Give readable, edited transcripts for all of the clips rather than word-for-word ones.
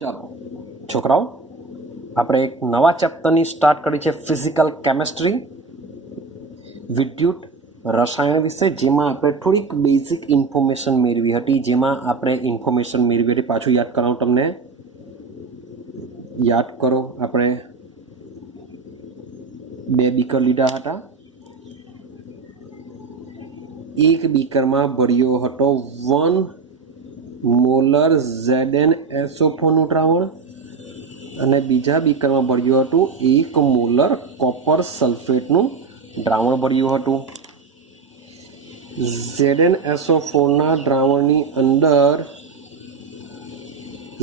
ચાલો છોકરાઓ, આપણે એક નવા ચેપ્ટરની સ્ટાર્ટ કરી છે ફિઝિકલ કેમેસ્ટ્રી, વિદ્યુત રસાયણ વિશે, જેમાં આપણે થોડીક બેઝિક ઇન્ફોર્મેશન મેળવી હતી. પાછું યાદ કરાવું તમને. યાદ કરો, આપણે 2 બીકર લીધા હતા. એક બીકરમાં ભર્યો હતો 1 મોલર ZnSO4નું દ્રાવણ અને બીજા બીકરમાં ભર્યું હતું 1 મોલર કોપર સલ્ફેટનું દ્રાવણ ભર્યું હતું. ZnSO4ના દ્રાવણની અંદર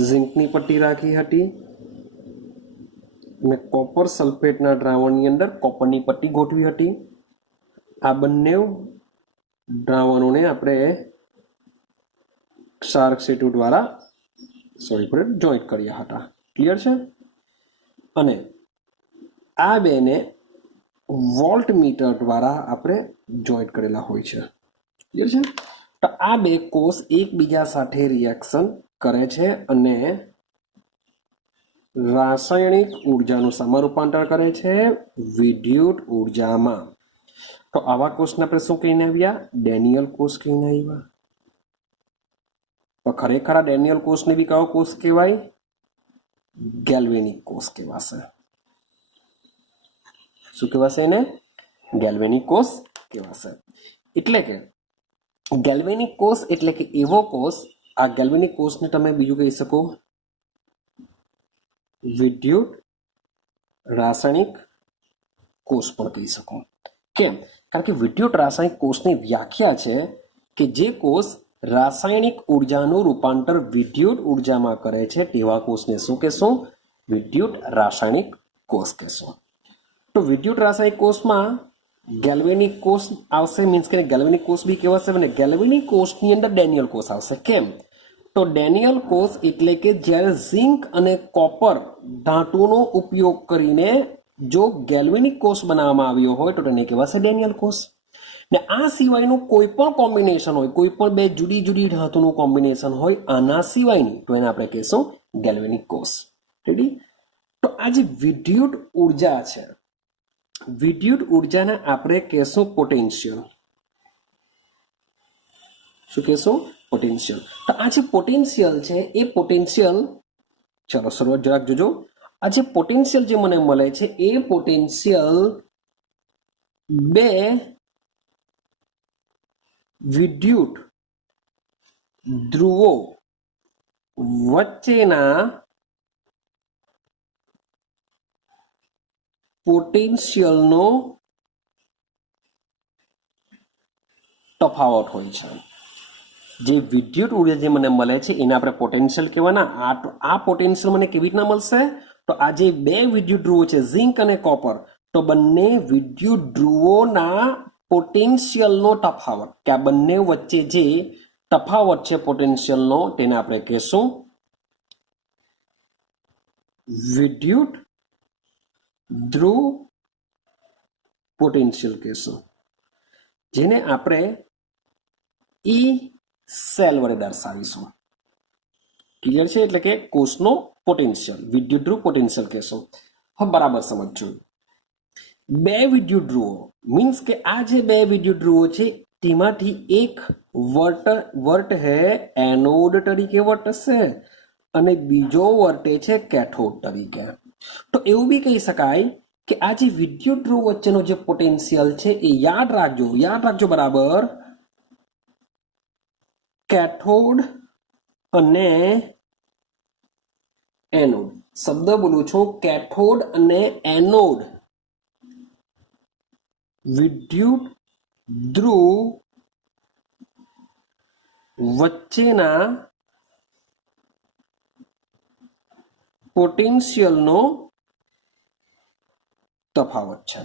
ઝીંકની પટ્ટી રાખી હતી અને કોપર સલ્ફેટના દ્રાવણની અંદર કોપરની પટ્ટી ગોઠવી હતી. આ બંને દ્રાવણોને આપણે ક્ષારક સેતુ દ્વારા જોઈન્ટ કર્યા હતા. ક્લિયર છે? અને આ બેને વોલ્ટમીટર દ્વારા આપણે જોઈન્ટ કરેલા હોય છે. ક્લિયર છે? તો આ બે કોષ એકબીજા સાથે રિએક્શન કરે છે અને રાસાયણિક ઉર્જાનું શામાં રૂપાંતર કરે છે? વિદ્યુત ઉર્જામાં. તો આવા કોષને આપણે શું કહીને આવ્યા? ડેનિયલ કોષ કહીને આવ્યા. તો ખરેખર આ ડેનિયલ કોષને બી કયો કોષ કહેવાય? ગેલ્વેનિક કોષ કહેવાશે. શું કહેવાશે એને? ગેલ્વેનિક કોષ કહેવાશે. એટલે કે ગેલ્વેનિક કોષ એટલે કે એવો કોષ, આ ગેલ્વેનિક કોષને તમે બીજું કહી શકો વિદ્યુત રાસાયણિક કોષ પણ કહી શકો. કેમ? કારણ કે વિદ્યુત રાસાયણિક કોષની વ્યાખ્યા છે કે જે કોષ રાસાયણિક ઉર્જાનું રૂપાંતર વિદ્યુત ઉર્જામાં કરે છે તેવા કોષને શું કહેશું? વિદ્યુત રાસાયણિક કોષ કહેશું. તો વિદ્યુત રાસાયણિક કોષમાં ગેલ્વેનિક કોષ આવશે, મીન્સ કે ગેલ્વેનિક કોષ બી કહેવાશે અને ગેલ્વેનિક કોષની અંદર ડેનિયલ કોષ આવશે. કેમ? તો ડેનિયલ કોષ એટલે કે જ્યારે ઝિંક અને કોપર ધાતુનો ઉપયોગ કરીને જો ગેલ્વેનિક કોષ બનાવવામાં આવ્યો હોય તો તેને કહેવાશે ડેનિયલ કોષ. ને આ સિવાયનું કોઈ પણ કોમ્બિનેશન હોય, કોઈ પણ બે જુદી જુદી ધાતુનું કોમ્બિનેશન હોય આના સિવાયની, તો એને આપણે કહીશું ગેલ્વેનિક કોષ. રેડી? તો આ જે વિદ્યુત ઉર્જા છે, વિદ્યુત ઉર્જાને આપણે કહેશું પોટેન્શિયલ. શું કહેશું? પોટેન્શિયલ. તો આ જે પોટેન્શિયલ છે એ પોટેન્શિયલ, ચલો શરૂઆત જરાક જોજો. આ જે પોટેન્શિયલ જે મને મળે છે એ પોટેન્શિયલ બે વિદ્યુત ધ્રુવો વચ્ચેના પોટેન્શિયલનો તફાવત હોય છે. જે વિદ્યુત ઉર્જા જે મને મળે છે એને આપણે પોટેન્શિયલ કહેવાના. આ પોટેન્શિયલ મને કેવી રીતના મળશે? તો આ જે બે વિદ્યુત ધ્રુવો છે ઝિંક અને કોપર, તો બંને વિદ્યુત ધ્રુવોના પોટેન્શિયલનો તફાવત, કે આ બંને વચ્ચે જે તફાવત છે પોટેન્શિયલનો, તેને આપણે કહેશું વિદ્યુત ધ્રુવ પોટેન્શિયલ કહેશું, જેને આપણે ઈ સેલ વડે દર્શાવીશું. ક્લિયર છે? એટલે કે કોષનો પોટેન્શિયલ વિદ્યુત ધ્રુવ પોટેન્શિયલ કહેશું. હવે બરાબર સમજજો. બે વિદ્યુત ધ્રુવો મીન્સ કે આ જે બે વિદ્યુત ધ્રુવો છે તેમાંથી એક વર્તે એનોડ તરીકે વર્તશે અને બીજો વર્તે છે કેથોડ તરીકે. તો એવું બી કહી શકાય કે આ જે વિદ્યુત ધ્રુવ વચ્ચેનો જે પોટેન્શિયલ છે એ યાદ રાખજો બરાબર, કેથોડ અને એનોડ. શબ્દ બોલું છું, કેથોડ અને એનોડ વિદ્યુત ધ્રુવ વચ્ચેના પોટેન્શિયલનો તફાવત છે.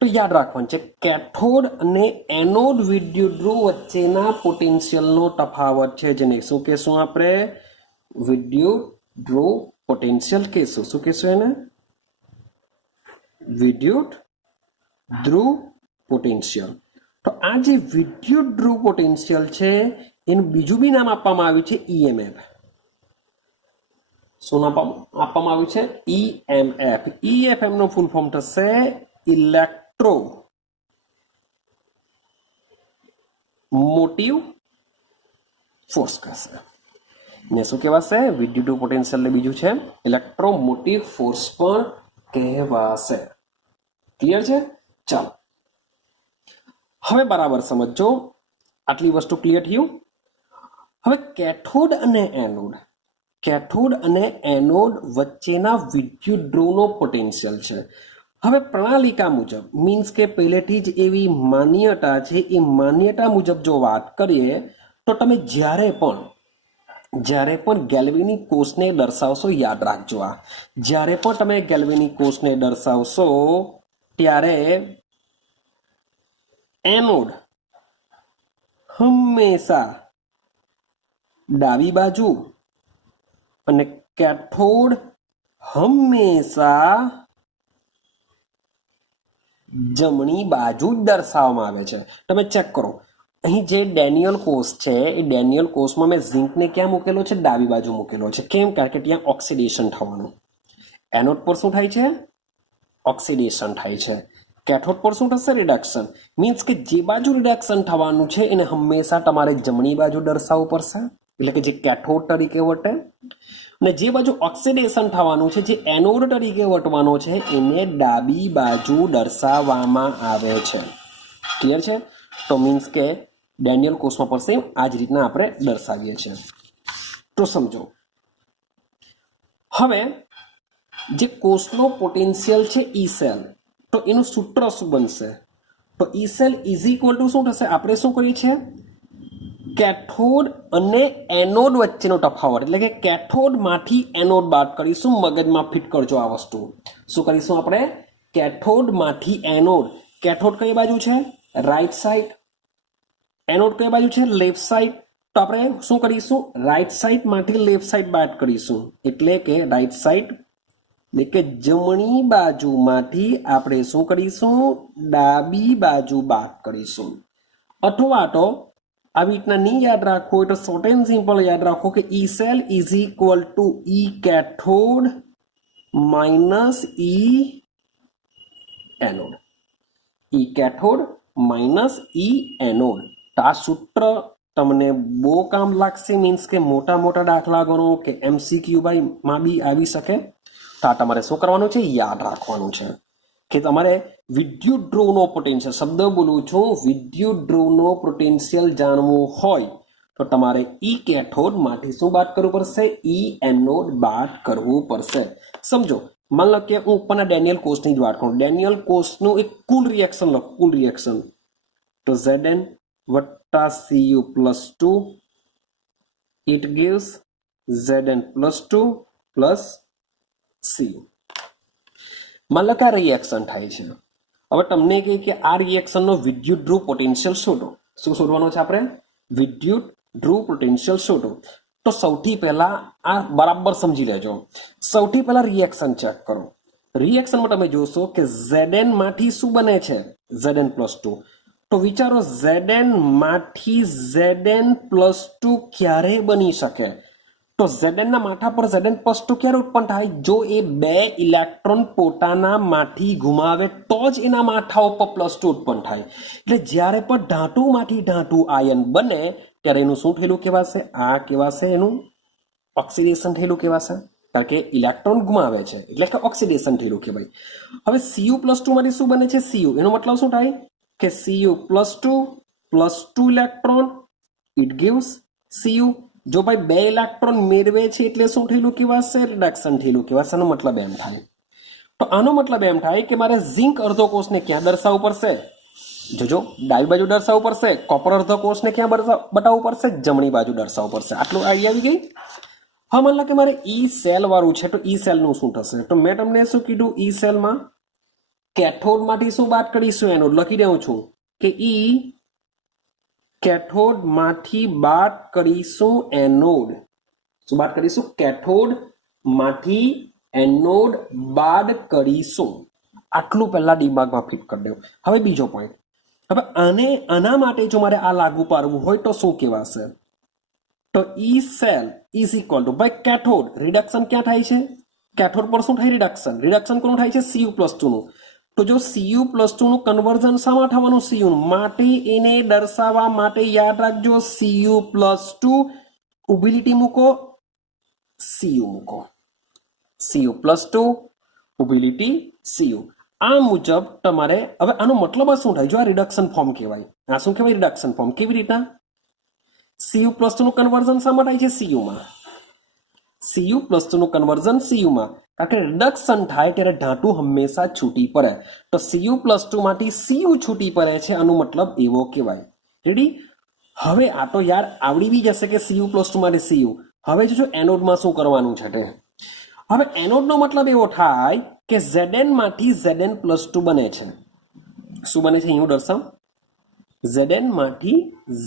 તો યાદ રાખવાનું છે, કેથોડ અને એનોડ વિદ્યુત ધ્રુવ વચ્ચેના પોટેન્શિયલનો તફાવત છે, જેને શું કહેશું આપણે? વિદ્યુત ધ્રુવ પોટેન્શિયલ કહેશું. શું કહેશું એને? વિદ્યુત ધ્રુવ પોટેન્શિયલ. તો આ જે વિદ્યુત ધ્રુવ પોટેન્શિયલ છે એનું બીજું બી નામ આપવામાં આવ્યું છે ઈએમએફ. શું આપવામાં આવ્યું છે? EMF. EFM નું ફૂલ ફોર્મ થશે ઇલેક્ટ્રો મોટિવ ફોર્સ કહેશે ને શું કહેવાશે? વિદ્યુત પોટેન્શિયલ ને બીજું છે ઇલેક્ટ્રોમોટિવ ફોર્સ પણ કહેવાશે. ક્લિયર છે? ચાલો હવે બરાબર સમજો. આટલી વસ્તુ ક્લિયર થયું. હવે કેથોડ અને એનોડ વચ્ચેના વિદ્યુત ધ્રુવનો પોટેન્શિયલ છે. હવે પ્રણાલિકા મુજબ મીન્સ કે પહેલેથી જ એવી માન્યતા છે, એ માન્યતા મુજબ જો વાત કરીએ તો તમે જ્યારે પણ ગેલ્વેનિક કોષને દર્શાવશો, યાદ રાખજો આ જ્યારે પણ તમે ગેલ્વેનિક કોષને દર્શાવશો ત્યારે એનોડ હંમેશા ડાબી બાજુ અને કેથોડ હંમેશા જમણી બાજુ જ દર્શાવવામાં આવે છે. તમે ચેક કરો, અહીં જે ડેનિયલ કોષ છે એ ડેનિયલ કોષમાં મેં ઝિંકને ક્યાં મૂકેલો છે? ડાબી બાજુ મૂકેલો છે. કેમ? કારણ કે ત્યાં ઓક્સિડેશન થવાનું. એનોડ પર શું થાય છે? ઓક્સિડેશન થાય છે. કેથોડ પર શું થશે? રિડક્શન. મીન્સ કે જે બાજુ રિડક્શન થવાનું છે એને હંમેશા તમારે જમણી બાજુ દર્શાવવું પડશે, એટલે કે જે કેથોડ તરીકે વર્તે, અને જે બાજુ ઓક્સિડેશન થવાનું છે, જે એનોડ તરીકે વર્તવાનો છે, એને ડાબી બાજુ દર્શાવવામાં આવે છે. ક્લિયર છે? તો મીન્સ કે ડેનિયલ કોષમાં પણ સેમ આ જ રીતના આપણે દર્શાવીએ છીએ. તો સમજો હવે જે કોષનો પોટેન્શિયલ છે ઈ સેલ, તો એનું સૂત્ર શું બનશે? તો E cell is equal two શું થશે? આપણે શું કરીએ છીએ? કેથોડ અને એનોડ વચ્ચેનો તફાવત, એટલે કે કેથોડમાંથી એનોડ બાદ કરીશું. મગજમાં ફિટ કરજો આ વસ્તુ. શું કરીશું આપણે? કેથોડમાંથી એનોડ. કેથોડ કઈ બાજુ છે? Right side. એનોડ કઈ બાજુ છે? Left side. તો આપણે શું કરીશું? રાઈટ સાઈડમાંથી લેફ્ટ સાઈડ બાદ કરીશું, એટલે કે રાઈટ સાઈડ એટલે કે જમણી બાજુમાંથી આપણે શું કરીશું? ડાબી બાજુ બાદ કરીશું. અથવા તો આવી રીતના નહીં યાદ રાખવું હોય તો શોર્ટ એન્ડ સિમ્પલ યાદ રાખો કે E cell is equal to E cathode minus E anode. E cathode minus E anode. તો આ સૂત્ર તમને બહુ કામ લાગશે. મીન્સ કે મોટા દાખલા ગણો કે MCQ માં બી આવી શકે. તો આ તમારે શું કરવાનું છે? યાદ રાખવાનું છે કે તમારે વિદ્યુત ધ્રુવનો પોટેન્શિયલ, શબ્દ બોલું છું, વિદ્યુત ધ્રુવનો પોટેન્શિયલ જાણવું હોય તો તમારે ઈ કેથોડ માંથી શું બાદ કરવું પડશે? ઈ એનોડ બાદ કરવું પડશે. સમજો, માન લો કે હું ઉપરના ડેનિયલ કોષની જ વાત કરું. ડેનિયલ કોષનું એક કુલ રિએક્શન લો, કુલ રિએક્શન તો Zn વત્તા Cu+2 it gives Zn+2 plus Cu. માન લો કે આ રિએક્શન થાય છે. હવે તમને કહે કે આ રિએક્શનનો વિદ્યુત ધ્રુવ પોટેન્શિયલ શોધો. શું શોધવાનો છે આપણે? વિદ્યુત ધ્રુવ પોટેન્શિયલ શોધો. તો સૌથી પહેલા આ બરાબર સમજી લેજો. સૌથી પહેલા રિએક્શન ચેક કરો. રિએક્શનમાં તમે જોશો કે Zn માંથી શું બને છે? Zn+2. તો વિચારો, Zn માંથી Zn+2 ક્યારે બની શકે? તો Zn ના માથા પર Zn+2 ક્યારે ઉત્પન્ન થાય? જો એ બે ઇલેક્ટ્રોન પોતાના માંથી ગુમાવે તો જ એના માથા ઉપર +2 ઉત્પન્ન થાય. એટલે જ્યારે પણ ધાતુમાંથી ધાતુ આયન બને ત્યારે એનું શું થયેલું કહેવાશે? આ કહેવાશે એનું ઓક્સિડેશન થયેલું કહેવાશે, કારણ કે ઇલેક્ટ્રોન ગુમાવે છે એટલે કે ઓક્સિડેશન થયેલું કહેવાય. હવે Cu+2 માંથી શું બને છે? Cu. એનો મતલબ શું થાય? કે Cu+2 electron it gives Cu. જો ભાઈ બે ઇલેક્ટ્રોન મેળવે છે એટલે શું થયેલું કહેવાશે? રિડક્શન થયેલું કહેવાશે. આનો મતલબ એમ થાય. તો આનો મતલબ એમ થાય કે મારે ઝિંક અર્ધકોષને ક્યાં દર્શાવવું પડશે? જોજો, ડાબી બાજુ દર્શાવવું પડશે. કોપર અર્ધકોષને ક્યાં બતાવવું પડશે? જમણી બાજુ દર્શાવવું પડશે. આટલું આઈડિયા આવી ગઈ? હા, માન લો કે મારે ઈ સેલ વાળું છે તો ઈ સેલનું શું થશે? તો મેં તમને શું કીધું? ઈ સેલમાં કેથોડ માંથી શું બાદ કરીશું? એનોડ. લખી દઉં છું કે ઈ કેથોડ માંથી બાદ કરીશું એનોડ. શું બાદ કરીશું? કેથોડ માંથી એનોડ બાદ કરીશું. આટલું પહેલા દિમાગમાં ફિટ કરી દેવું. હવે બીજો પોઈન્ટ. હવે આના માટે જો મારે આ લાગુ પાડવું હોય તો શું કહેવાશે? તો E cell is equal two ભાઈ કેથોડ રિડક્શન ક્યાં થાય છે કેથોડ પર શું થાય રિડક્શન કોનું થાય છે Cu+2 નું તો જો Cu+2 નું કન્વર્ઝન શામાં થવાનું Cu માટે એને દર્શાવવા માટે યાદ રાખજો Cu+2 ઊભી લીટી મૂકો Cu મૂકો Cu+2 ઊભી લીટી Cu આ મુજબ તમારે હવે આનો મતલબ શું થાય જો આ રિડક્શન ફોર્મ કહેવાય આ શું કહેવાય રિડક્શન ફોર્મ કેવી રીતના Cu+2 નું કન્વર્ઝન શામાં થાય છે Cu માં Cu+2 નું કન્વર્ઝન Cu માં કારણ કે રિડક્શન થાય ત્યારે ધાતુ હંમેશા છૂટી પડે તો Cu+2 માંથી Cu છૂટી પડે છે આનો મતલબ એવો કહેવાય રેડી હવે આ તો યાર આવડી બી જશે કે Cu+2 માટે Cu હવે જો એનોડમાં શું કરવાનું છે તે હવે એનોડનો મતલબ એવો થાય કે Zn માંથી Zn+2 બને છે શું બને છે અહીં દર્શાવ Zn માંથી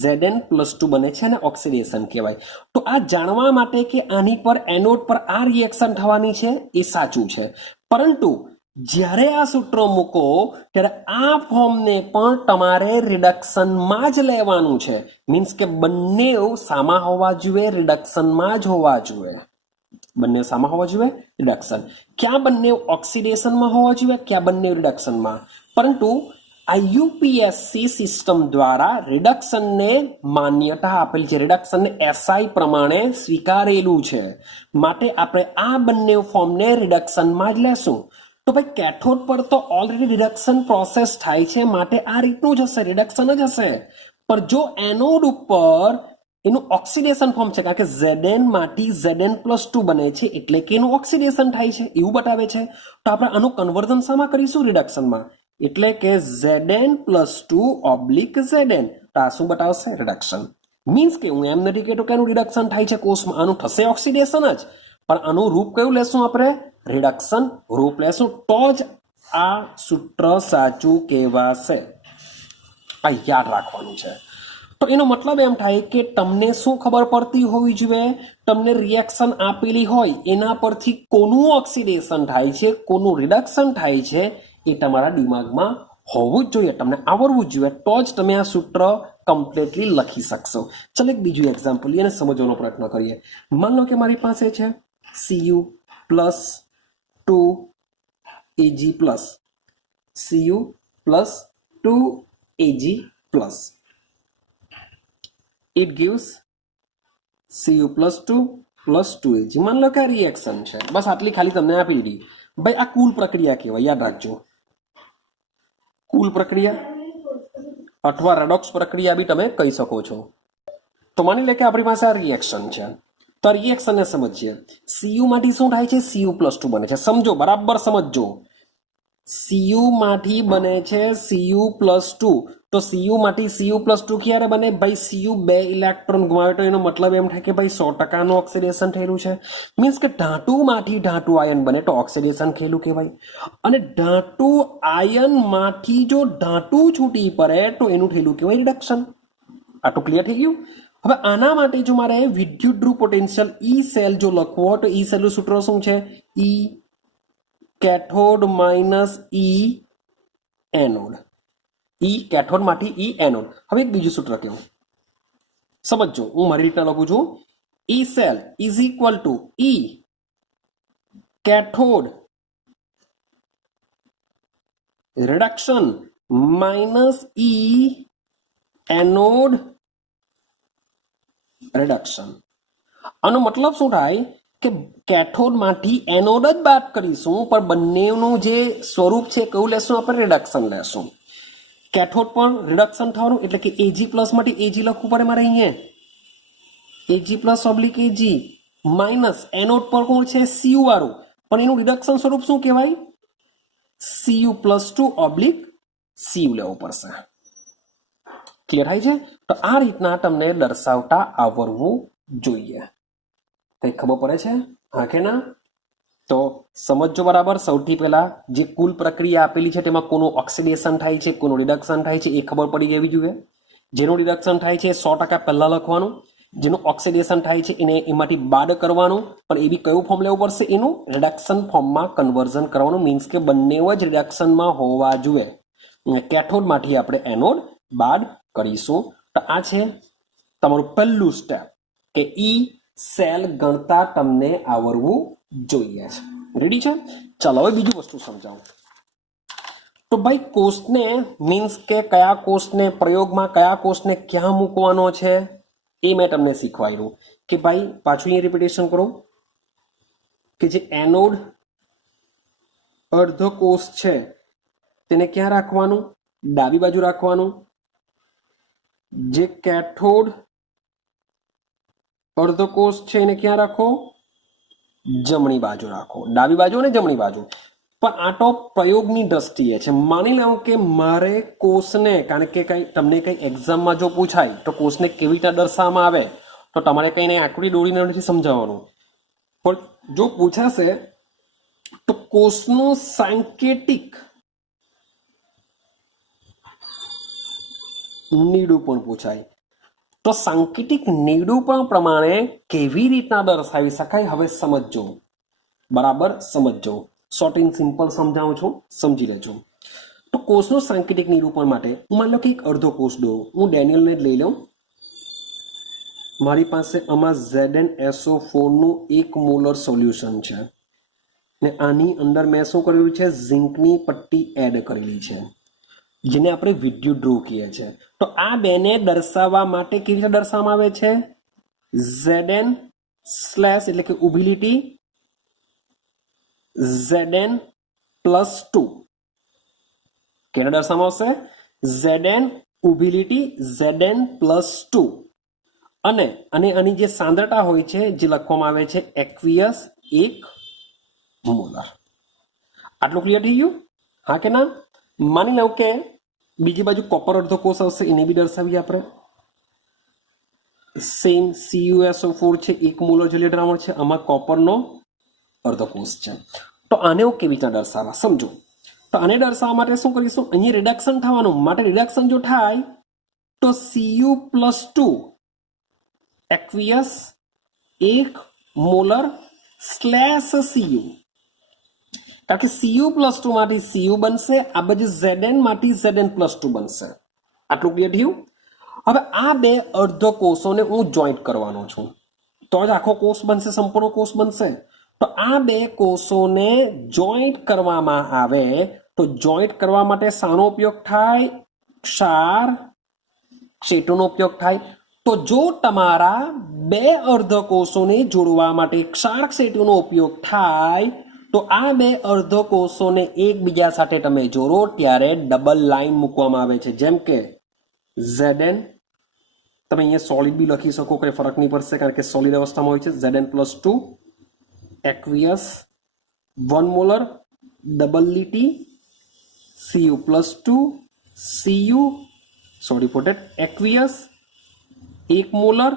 Zn+2 બને છે અને ઓક્સિડેશન કહેવાય તો આ જાણવા માટે કે આની પર એનોડ પર આ રિએક્શન થવાની છે એ સાચું છે પરંતુ જ્યારે આ સૂત્ર મૂકો ત્યારે આ ફોર્મને પણ તમારે રિડક્શનમાં જ લેવાનું છે મીન્સ કે બંને સામા હોવા જોઈએ રિડક્શનમાં જ હોવા જોઈએ બંને સામા હોવા જોઈએ રિડક્શન ક્યાં બંને ઓક્સિડેશનમાં હોવા જોઈએ ક્યાં બંને રિડક્શનમાં પરંતુ આઈયુપીએસસી સિસ્ટમ દ્વારા રિડક્શનને માન્યતા આપેલ છે રિડક્શનને એસઆઈ પ્રમાણે સ્વીકારેલું છે માટે આપણે આ બંને ફોર્મને રિડક્શનમાં જ લેશું તો ભાઈ કેથોડ પર તો ઓલરેડી રિડક્શન પ્રોસેસ થાય છે માટે આ રીતનું જ હશે રિડક્શન જ હશે પણ જો એનોડ ઉપર એનું ઓક્સિડેશન ફોર્મ છે કારણ કે Zn માંથી Zn+2 બને છે એટલે કે એનું ઓક્સિડેશન થાય છે એવું બતાવે છે તો આપણે આનું કન્વર્ઝન શામાં કરીશું રિડક્શનમાં એટલે કે Zn+2/Zn તો આ શું બતાવશે રિડક્શન મીન્સ કે હું એમ નથી કહેતો કે એનું રિડક્શન થાય છે કોષમાં આનું થશે ઓક્સિડેશન જ પણ આનું રૂપ કયું લેશું આપણે રિડક્શન રૂપ લેશું તો જ આ સૂત્ર સાચું કહેવાશે આ યાદ રાખવાનું છે તો એનો મતલબ એમ થાય કે તમને શું ખબર પડતી હોવી જોઈએ તમને રિએક્શન આપેલી હોય એના પરથી કોનું ઓક્સિડેશન થાય છે કોનું રિડક્શન થાય છે એ તમારા દિમાગમાં હોવું જ જોઈએ તમને આવડવું જ જોઈએ તો જ તમે આ સૂત્ર કમ્પ્લીટલી લખી શકશો ચાલો એક બીજું એક્ઝામ્પલ એને સમજવાનો પ્રયત્ન કરીએ માન લો કે મારી પાસે છે Cu+2Ag+, Cu+2Ag+. It gives Cu+2 + 2Ag मान लो કે રિએક્શન છે બસ આટલી ખાલી તમને આપી દીધી ભાઈ આ કુલ પ્રક્રિયા કહેવાય યાદ રાખજો કુલ પ્રક્રિયા અથવા રેડોક્સ પ્રક્રિયા બી તમે કહી શકો છો તો માની લે કે આપણી પાસે આ રિએક્શન છે તો આ રિએક્શનને સમજીએ Cu માંથી શું થાય છે Cu+2 બને છે સમજો બરાબર સમજો Cu માંથી બને છે Cu+2 તો Cu માંથી Cu+2 ક્યારે બને ભાઈ Cu 2 ઇલેક્ટ્રોન ગુમાવે તો એનો મતલબ એમ થાય કે ભાઈ 100% નું ઓક્સિડેશન થયેલું છે મીન્સ કે ધાતુમાંથી ધાતુ આયન બને તો ઓક્સિડેશન થયેલું કહેવાય અને ધાતુ આયનમાંથી જો ધાતુ છૂટી પડે તો એનું થયેલું કહેવાય રિડક્શન આટલું ક્લિયર થઈ ગયું હવે આના માટે જો મારે વિદ્યુત ધ્રુવ પોટેન્શિયલ ઈ સેલ જો લખવો તો ઈ સેલ નું સૂત્ર શું છે ઈ cathode minus E anode E cathode માંથી ઈ એનોડ હવે એક બીજું સૂત્ર કેવું સમજો હું મારી રીતના લખું છું E cell is equal to E cathode reduction minus E anode reduction આનો મતલબ શું થાય કે કેથોડ માંથી એનોડ જ બાદ કરીશું પણ બંનેનું જે સ્વરૂપ છે કયું લેશું આપણે રિડક્શન લેશું કેથોડ પણ રિડક્શન થવાનું એટલે કે Ag+ માંથી Ag લખવું પડે મારે અહીંયા Ag+/Ag માઇનસ એનોડ પર કોણ છે Cu વાળું પણ એનું રિડક્શન સ્વરૂપ શું કહેવાય Cu+2/Cu લેવું પડશે ક્લિયર થાય છે તો આ રીતના તમને દર્શાવતા આવડવું જોઈએ કઈ ખબર પડે છે હા કે ના તો સમજો બરાબર સૌથી પહેલા જે કુલ પ્રક્રિયા આપેલી છે તેમાં કોનું ઓક્સિડેશન થાય છે કોનું રિડક્શન થાય છે એ ખબર પડી જવી જોઈએ જેનું રિડક્શન થાય છે 100% પહેલા લખવાનું જેનું ઓક્સિડેશન થાય છે એને એમાંથી બાદ કરવાનું પણ એ બી કયું ફોર્મ લેવું પડશે એનું રિડક્શન ફોર્મમાં કન્વર્ઝન કરવાનું મીન્સ કે બંને જ રિડક્શનમાં હોવા જોઈએ કેથોડમાંથી આપણે એનોડ બાદ કરીશું તો આ છે તમારું પહેલું સ્ટેપ કે ઈ સેલ ગણતા તમને આવડવું જોઈએ છે. રેડી છે? ચાલો હવે બીજી વસ્તુ સમજાવું. તો ભાઈ કોષને મીન્સ કે કયા કોષને પ્રયોગમાં કયા કોષને ક્યાં મૂકવાનો છે એ મેં તમને શીખવાડ્યું કે ભાઈ પાછું અહીંયા રિપીટેશન કરો કે જે એનોડ અર્ધકોષ છે તેને ક્યાં રાખવાનું? ડાબી બાજુ રાખવાનું. જે કેથોડ અર્ધકોષ છે એને ક્યાં રાખો? જમણી બાજુ રાખો. ડાબી બાજુ અને જમણી બાજુ. પણ આ તો પ્રયોગની દ્રષ્ટિએ છે. માની લો કે મારે કોષને, કારણ કે કઈ તમને કઈ એક્ઝામમાં જો પૂછાય તો કોષને કેવી રીતે દર્શાવવામાં આવે તો તમારે કઈ આકૃતિ દોરીને નથી સમજાવવાનું. પણ જો પૂછાશે તો કોષનું સાંકેતિક નિરૂપણ પૂછાય. તો સાંકેતિક નિરૂપણ પ્રમાણે કેવી રીતના દર્શાવી શકાય હવે સમજજો. બરાબર સમજજો. શોર્ટ એન્ડ સિમ્પલ સમજાવું છું, સમજી લેજો. તો કોષનું સાંકેતિક નિરૂપણ માટે હું માની લો કે એક અડધો કોષ દોરું. હું ડેનિયલને જ લઈ લઉં. મારી પાસે આમાં ZnSO4 નું 1 મોલર સોલ્યુશન છે ને આની અંદર મેં શું કરેલું છે? ઝિંકની પટ્ટી એડ કરેલી છે જેને આપણે વિદ્યુત ધ્રુવ કહીએ છીએ. તો આ બેને દર્શાવવા માટે કેવી રીતે દર્શાવવામાં આવે છે? Zn સ્લેશ એટલે કે ઊભી લીટી Zn પ્લસ 2 કેને દર્શાવવામાં આવશે? Zn ઊભી લીટી Zn પ્લસ 2 અને આની જે સાંદ્રતા હોય છે જે લખવામાં આવે છે aqueous 1 મોલર. આટલું ક્લિયર થઈ ગયું? હા કે ના? માની લઉં કે બીજી બાજુ કોપર અર્ધકોષ આવશે, એને બી દર્શાવીએ આપણે. સેમ CuSO4 છે 1 મોલર જલીય દ્રાવણ છે, આમાં કોપરનો અર્ધકોષ છે. તો આને હું કેવી રીતના દર્શાવવા સમજો. તો આને દર્શાવવા માટે શું કરીશું? અહીં રિડક્શન થવાનું. માટે રિડક્શન જો થાય તો Cu+2 aqueous 1 molar slash Cu. કારણ કે Cu+2 માંથી Cu બનશે, આ બાજુ Zn માંથી Zn+2 બનશે. આટલું ક્લિયર થયું? હવે આ બે અર્ધકોષોને હું જોઈન્ટ કરવાનો છું તો જ આખો કોષ બનશે, સંપૂર્ણ કોષ બનશે. તો આ બે કોષોને જોઈન્ટ કરવામાં આવે તો જોઈન્ટ કરવા માટે શાનો ઉપયોગ થાય? ક્ષાર ક્ષેત્રનો ઉપયોગ થાય. તો જો તમારા બે અર્ધકોષોને જોડવા માટે ક્ષાર ક્ષેત્રનો ઉપયોગ થાય તો આ બે અર્ધકોષોને એકબીજા સાથે તમે જોડો ત્યારે ડબલ લાઈન મૂકવામાં આવે છે. જેમ કે Zn, તમે અહીંયા સોલિડ બી લખી શકો, કોઈ ફરક નહીં પડશે કારણ કે સોલિડ અવસ્થામાં હોય છે. Zn+2 aqueous 1 મોલર ડબલ લીટી Cu+2 aqueous 1 મોલર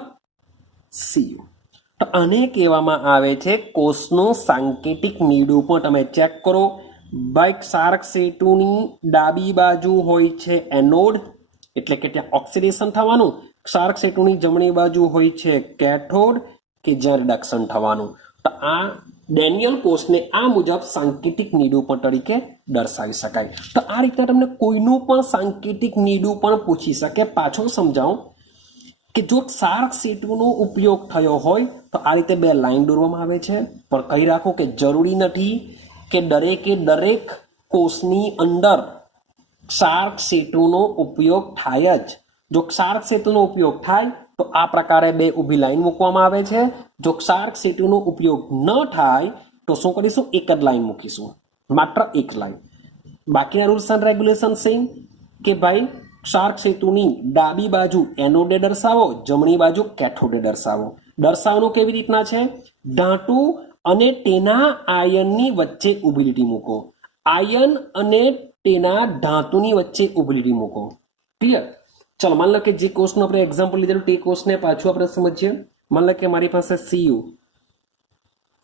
Cu. તો આને કહેવામાં આવે છે કોષનું સાંકેતિક નિરૂપણ. તમે ચેક કરો ભાઈ, ક્ષાર ક્ષેત્રની ડાબી બાજુ હોય છે એનોડ એટલે કે ત્યાં ઓક્સિડેશન થવાનું. ક્ષાર ક્ષેત્રની જમણી બાજુ હોય છે કેથોડ કે જ્યાં રિડક્શન થવાનું. તો આ ડેનિયલ કોષને આ મુજબ સાંકેતિક નિરૂપણ તરીકે દર્શાવી શકાય. તો આ રીતે તમને કોઈનું પણ સાંકેતિક નિરૂપણ પૂછી શકે. પાછો સમજાવું કે જો ક્ષાર ક્ષેત્રનો ઉપયોગ થયો હોય તો આ રીતે બે લાઈન દોરવામાં આવે છે. પણ કહી રાખો કે જરૂરી નથી કે દરેક કોષની અંદર ક્ષાર ક્ષેત્રનો ઉપયોગ થાય જ. જો ક્ષાર ક્ષેત્રનો ઉપયોગ થાય તો આ પ્રકારે બે ઊભી લાઈન મૂકવામાં આવે છે. જો ક્ષાર ક્ષેત્રનો ઉપયોગ ન થાય તો શું કરીશું? એક જ લાઈન મૂકીશું, માત્ર એક લાઈન. બાકીના રૂલ્સ એન્ડ રેગ્યુલેશન સેમ કે ભાઈ ક્ષાર ક્ષેત્રની ડાબી બાજુ એનોડે દર્શાવો, જમણી બાજુ કેથોડે દર્શાવો. દર્શાવવાનું કેવી રીતના છે? ધાતુ અને તેના આયનની વચ્ચે ઊભી લીટી મૂકો. આયન અને તેના ધાતુની વચ્ચે ઊભી લીટી મૂકો. ક્લિયર? ચલો માન લો કે જે કોષનું આપણે એક્ઝામ્પલ લીધેલું તે કોષને પાછું આપણે સમજીએ. માન લો કે મારી પાસે Cu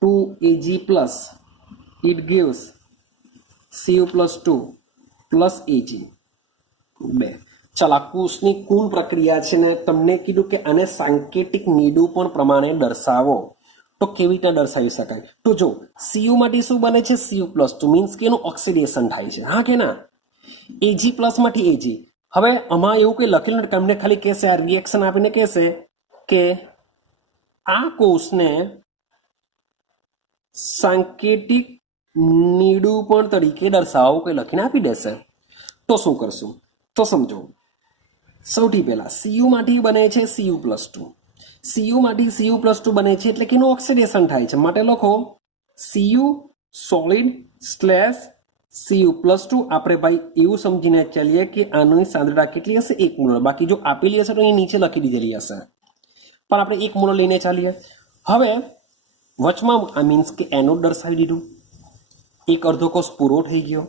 2Ag+, it gives Cu+2 plus Ag 2. ચાલ આ કોષની કુલ પ્રક્રિયા છે ને તમને કીધું કે આને સાંકેતિક નિરૂપણ પ્રમાણે દર્શાવો તો કેવી રીતે દર્શાવી શકાય? તો જો Cu માંથી શું બને છે? Cu+2 મીન્સ કે એનું ઓક્સિડેશન થાય છે. હા કે ના? Ag+ માંથી Ag. હવે આમાં એવું કંઈ લખેલું નથી, તમને ખાલી કહેશે, આ રિએક્શન આપીને કહેશે કે આ કોષને સાંકેતિક નિરૂપણ તરીકે દર્શાવો કે લખીને આપી દેશે તો શું કરશું? તો સમજો, સૌથી પહેલા Cu માંથી બને છે Cu+2, Cu માંથી Cu+2 બને છે એટલે કે એનું ઓક્સિડેશન થાય છે, માટે લખો Cu સોલિડ સ્લેશ Cu+2. આપણે ભાઈ એવું સમજીને ચાલીએ કે આની સાંદ્રતા કેટલી હશે? 1 મોલ. બાકી જો આપેલી હશે તો અહીં નીચે લખી દીધેલી હશે, પણ આપણે 1 મોલ લઈને ચાલીએ. હવે વચમાં આ મીન્સ કે એનોડ દર્શાવી દીધું, એક અર્ધો કોષ પૂરો થઈ ગયો.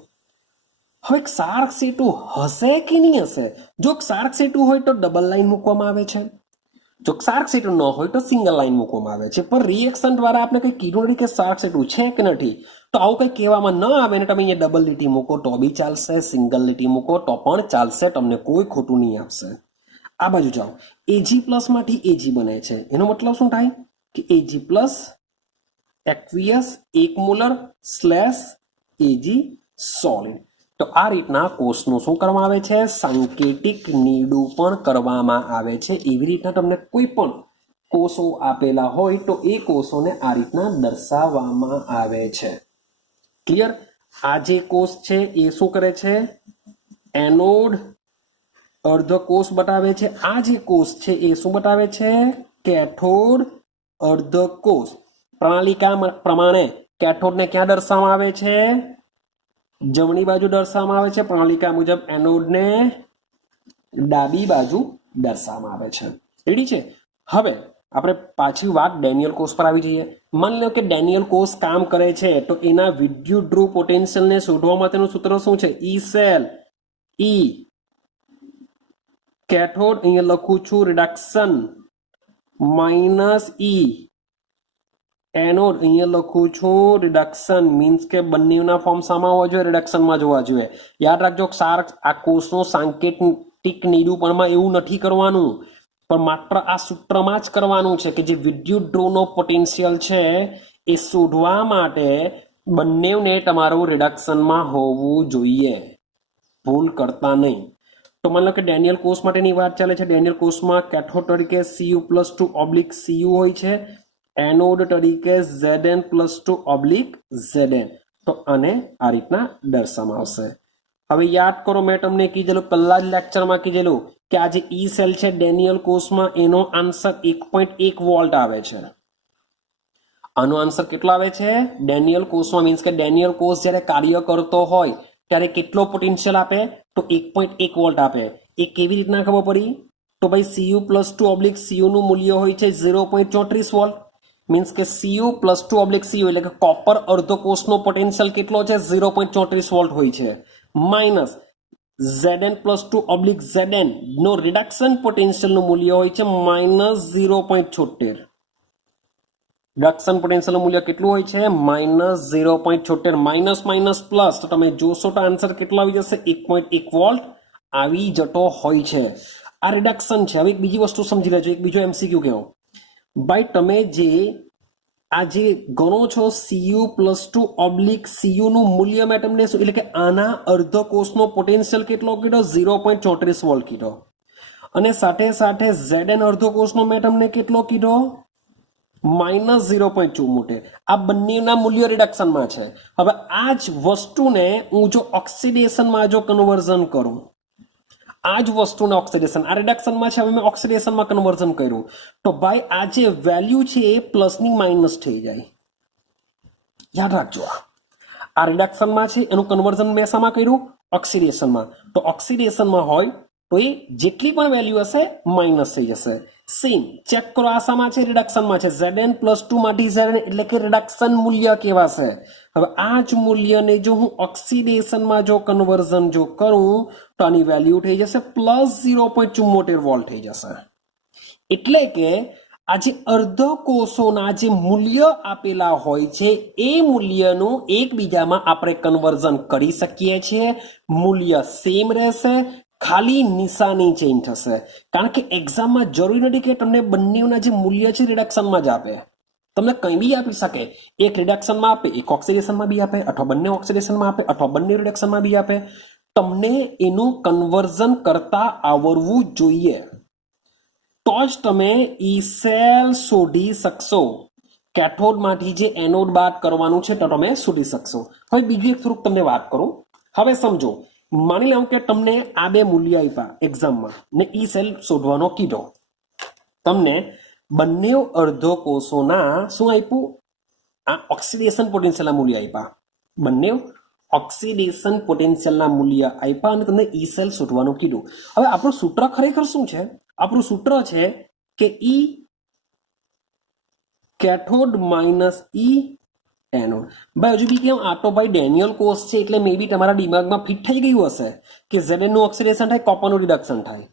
હવે ક્ષારક સેતુ હશે કે નહીં હશે? જો ક્ષારક સેતુ હોય તો ડબલ લાઈન મૂકવામાં આવે છે, જો ક્ષારક સેતુ ન હોય તો સિંગલ લાઈન મૂકવામાં આવે છે. પણ રિએક્શન દ્વારા આપણે કંઈ કીધું નથી કે ક્ષારક સેતુ છે કે નથી, તો આવું કંઈ કહેવામાં ન આવે ને તમે અહીંયા ડબલ લીટી મૂકો તો બી ચાલશે, સિંગલ લીટી મૂકો તો પણ ચાલશે, તમને કોઈ ખોટું નહીં આપશે. આ બાજુ જાઓ, Ag+ માંથી Ag બને છે, એનો મતલબ શું થાય કે Ag+ aqueous 1 molar slash Ag solid. તો આ રીતના કોષનું શું કરવામાં આવે છે? સાંકેતિક નિરૂપણ કરવામાં આવે છે. એવી રીતના તમને કોઈ પણ કોષો આપેલા હોય તો એ કોષોને આ રીતના દર્શાવવામાં આવે છે. ક્લિયર? આ જે કોષ છે એ શું કરે છે? એનોડ અર્ધકોષ બતાવે છે. આ જે કોષ છે એ શું બતાવે છે? કેથોડ અર્ધકોષ. પ્રણાલિકા પ્રમાણે કેથોડને ક્યાં દર્શાવવામાં આવે છે? જમણી બાજુ દર્શાવવામાં આવે છે. પ્રણાલિકા મુજબ એનોડને ડાબી બાજુ દર્શાવવામાં આવે છે. રેડી છે? હવે આપણે પાછી વાત ડેનિયલ કોષ પર આવી જઈએ. માની લો કે ડેનિયલ કોષ કામ કરે છે તો એના વિદ્યુત ધ્રુવ પોટેન્શિયલને શોધવા માટેનું સૂત્ર શું છે? ઈ સેલ, ઈ કેથોડ, અહીંયા લખું છું રિડક્શન, માઇનસ ઈ એનોડ, અહીંયા લખું છું રિડક્શન. મીન્સ કે બંનેના ફોર્મ સામા હોવા જોઈએ, રિડક્શનમાં જોવા જોઈએ. યાદ રાખજો, ક્ષારક આ કોષનું સાંકેતિક નિરૂપણમાં એવું નથી કરવાનું, પણ માત્ર આ સૂત્રમાં જ કરવાનું છે કે જે વિદ્યુત ધ્રુવનો પોટેન્શિયલ છે એ શોધવા માટે બંનેને તમારું રિડક્શનમાં હોવું જોઈએ, ભૂલ કરતા નહીં. તો માની લો કે ડેનિયલ કોષ માટેની વાત ચાલે છે. ડેનિયલ કોષમાં કેથોડ તરીકે Cu+2/Cu હોય છે, એનોડ તરીકે Zn+2/Zn. તો આને આ રીતના દર્શાવવામાં આવશે. હવે યાદ કરો, મેં તમને કીધેલું પહેલા જ લેક્ચરમાં કીધેલું કે આ જે ઈ સેલ છે ડેનિયલ કોષમાં, એનો આન્સર 1.1 વોલ્ટ આવે છે. આનો આન્સર કેટલો આવે છે? ડેનિયલ કોષમાં મીન્સ કે ડેનિયલ કોષ જ્યારે કાર્ય કરતો હોય ત્યારે કેટલો પોટેન્શિયલ આપે? તો 1.1 વોલ્ટ આપે. એ કેવી રીતના ખબર પડી? તો ભાઈ Cu+2/Cu નું મૂલ્ય હોય છે 0.34 વોલ્ટ. મીન્સ કે Cu+2/Cu એટલે કે કોપર અર્ધો કોષનો પોટેન્શિયલ કેટલો છે? 0.34 વોલ્ટ હોય છે. માઇનસ Zn+2/Zn નો રિડક્શન પોટેન્શિયલનું મૂલ્ય હોય છે -0.76. રિડક્શન પોટેન્શિયલનું મૂલ્ય કેટલું હોય છે? -0.76. માઇનસ માઇનસ પ્લસ, તો તમે જોશો તો આન્સર કેટલો આવી જશે? 1.1 વોલ્ટ આવી જતો હોય છે. આ રિડક્શન છે. હવે એક બીજી વસ્તુ સમજી લેજો, એક બીજો MCQ કહેવો. ભાઈ તમે જે આ જે ગણો છો Cu+2/Cu નું મૂલ્ય મેં તમને શું એટલે કે આના અર્ધ કોષનો પોટેન્શિયલ કેટલો કીધો? 0.34 વોલ્ટ કીધો. અને સાથે સાથે Zn અર્ધ કોષનો મેં તમને કેટલો કીધો? -0.74. આ બંનેના મૂલ્યો રિડક્શનમાં છે. હવે આ જ વસ્તુને હું જો ઓક્સિડેશનમાં જો કન્વર્ઝન કરું, આ જ વસ્તુને ઓક્સિડેશન, આ રિડક્શનમાં છે, હવે મેં ઓક્સિડેશનમાં કન્વર્ઝન કર્યું તો ભાઈ આ જે વેલ્યુ છે એ પ્લસની માઇનસ થઈ જાય. યાદ રાખજો, આ રિડક્શનમાં છે, એનું કન્વર્ઝન મેં શામાં કર્યું? ઓક્સિડેશનમાં. તો ઓક્સિડેશનમાં હોય તો એ જેટલી પણ વેલ્યુ હશે માઇનસ થઈ જશે. સેમ ચેક કરો, આ શામાં છે? રિડક્શનમાં છે. Zn+2 માંથી Zn એટલે કે રિડક્શન મૂલ્ય કેવા છે? હવે આ જ મૂલ્યને જો હું ઓક્સિડેશનમાં જો કન્વર્ઝન જો કરું તો આની વેલ્યુ થઈ જશે +0.74 વોલ્ટ થઈ જશે. એટલે કે આ જે અર્ધ કોષોના જે મૂલ્ય આપેલા હોય છે એ મૂલ્યનું એકબીજામાં આપણે કન્વર્ઝન કરી શકીએ છીએ. મૂલ્ય સેમ રહેશે, ખાલી નિશાની ચેન્જ થશે. કારણ કે એક્ઝામમાં જરૂરી નથી કે તમને બંનેના જે મૂલ્ય છે રિડક્શનમાં જ આપે. તમને કંઈ બી આપી શકે. એક રિડક્શનમાં આપે, એક ઓક્સિડેશનમાં બી આપે, અથવા બંને ઓક્સિડેશનમાં આપે, અથવા બંને રિડક્શનમાં બી આપે. તમને એનું કન્વર્ઝન કરતા આવડવું જોઈએ. તો જ તમે ઈ સેલ શોધી શકશો. કેથોડમાંથી જે એનોડ બાદ કરવાનું છે તો તમે શોધી શકશો. હવે બીજું એક થોડુંક તમને વાત કરું. હવે સમજો, માની લઉં કે તમને આ બે મૂલ્ય આપ્યા એક્ઝામમાં ને ઈ સેલ શોધવાનો કીધો. તમને બંને અર્ધો કોષોના શું આપ્યું? આ ઓક્સિડેશન પોટેન્શિયલના મૂલ્ય આપ્યા. બંને ઓક્સિડેશન પોટેન્શિયલના મૂલ્ય આપ્યા અને તમને ઈ સેલ શોધવાનું કીધું. હવે આપણું સૂત્ર ખરેખર શું છે? આપણું સૂત્ર છે કે ઈ કેથોડ માઇનસ ઈ એનોડ. ભાઈ હજુ બી કેમ, આ તો ભાઈ ડેનિયલ કોર્સ છે એટલે મે બી તમારા દિમાગમાં ફિટ થઈ ગયું હશે કે Zn નું ઓક્સિડેશન થાય, કોપરનું રિડક્શન થાય.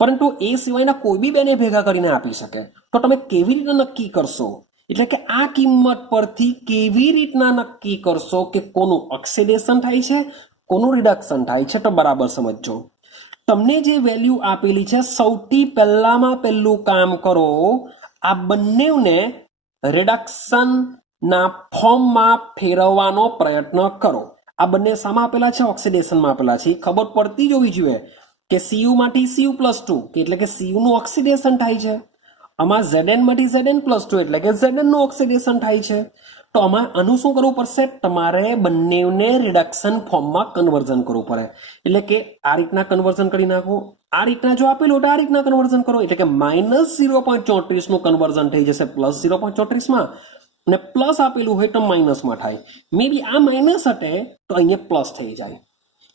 પરંતુ એ સિવાયના કોઈ બી બેને ભેગા કરીને આપી શકે. તો તમે કેવી રીતે નક્કી કરશો? એટલે કે આ કિંમત પરથી કેવી રીતના નક્કી કરશો કે કોનું ઓક્સિડેશન થાય છે, કોનું રિડક્શન થાય છે? તો બરાબર સમજો. તમને જે વેલ્યુ આપેલી છે, સૌથી પહેલામાં પહેલું કામ કરો, આ બંનેને રિડક્શન ના ફોર્મમાં ફેરવવાનો પ્રયત્ન કરો. આ બંને શામાં આપેલા છે? ઓક્સિડેશનમાં આપેલા છે. ખબર પડતી જ હોવી જોઈએ કે Cu માંથી Cu+2 એટલે કે Cu નું ઓક્સિડેશન થાય છે. આમાં Zn માંથી Zn+2 એટલે કે Zn નું ઓક્સિડેશન થાય છે. તો આમાં આનું શું કરવું પડશે? તમારે બંનેને રિડક્શન ફોર્મમાં કન્વર્ઝન કરવું પડે. એટલે કે આ રીતના કન્વર્ઝન કરી નાખો. આ રીતના જો આપેલું તો આ રીતના કન્વર્ઝન કરો. એટલે કે -0.34 નું કન્વર્ઝન થઈ જશે +0.34 માં, અને પ્લસ આપેલું હોય તો માઇનસમાં થાય. મે બી આ માઇનસ હટે તો અહીંયા પ્લસ થઈ જાય.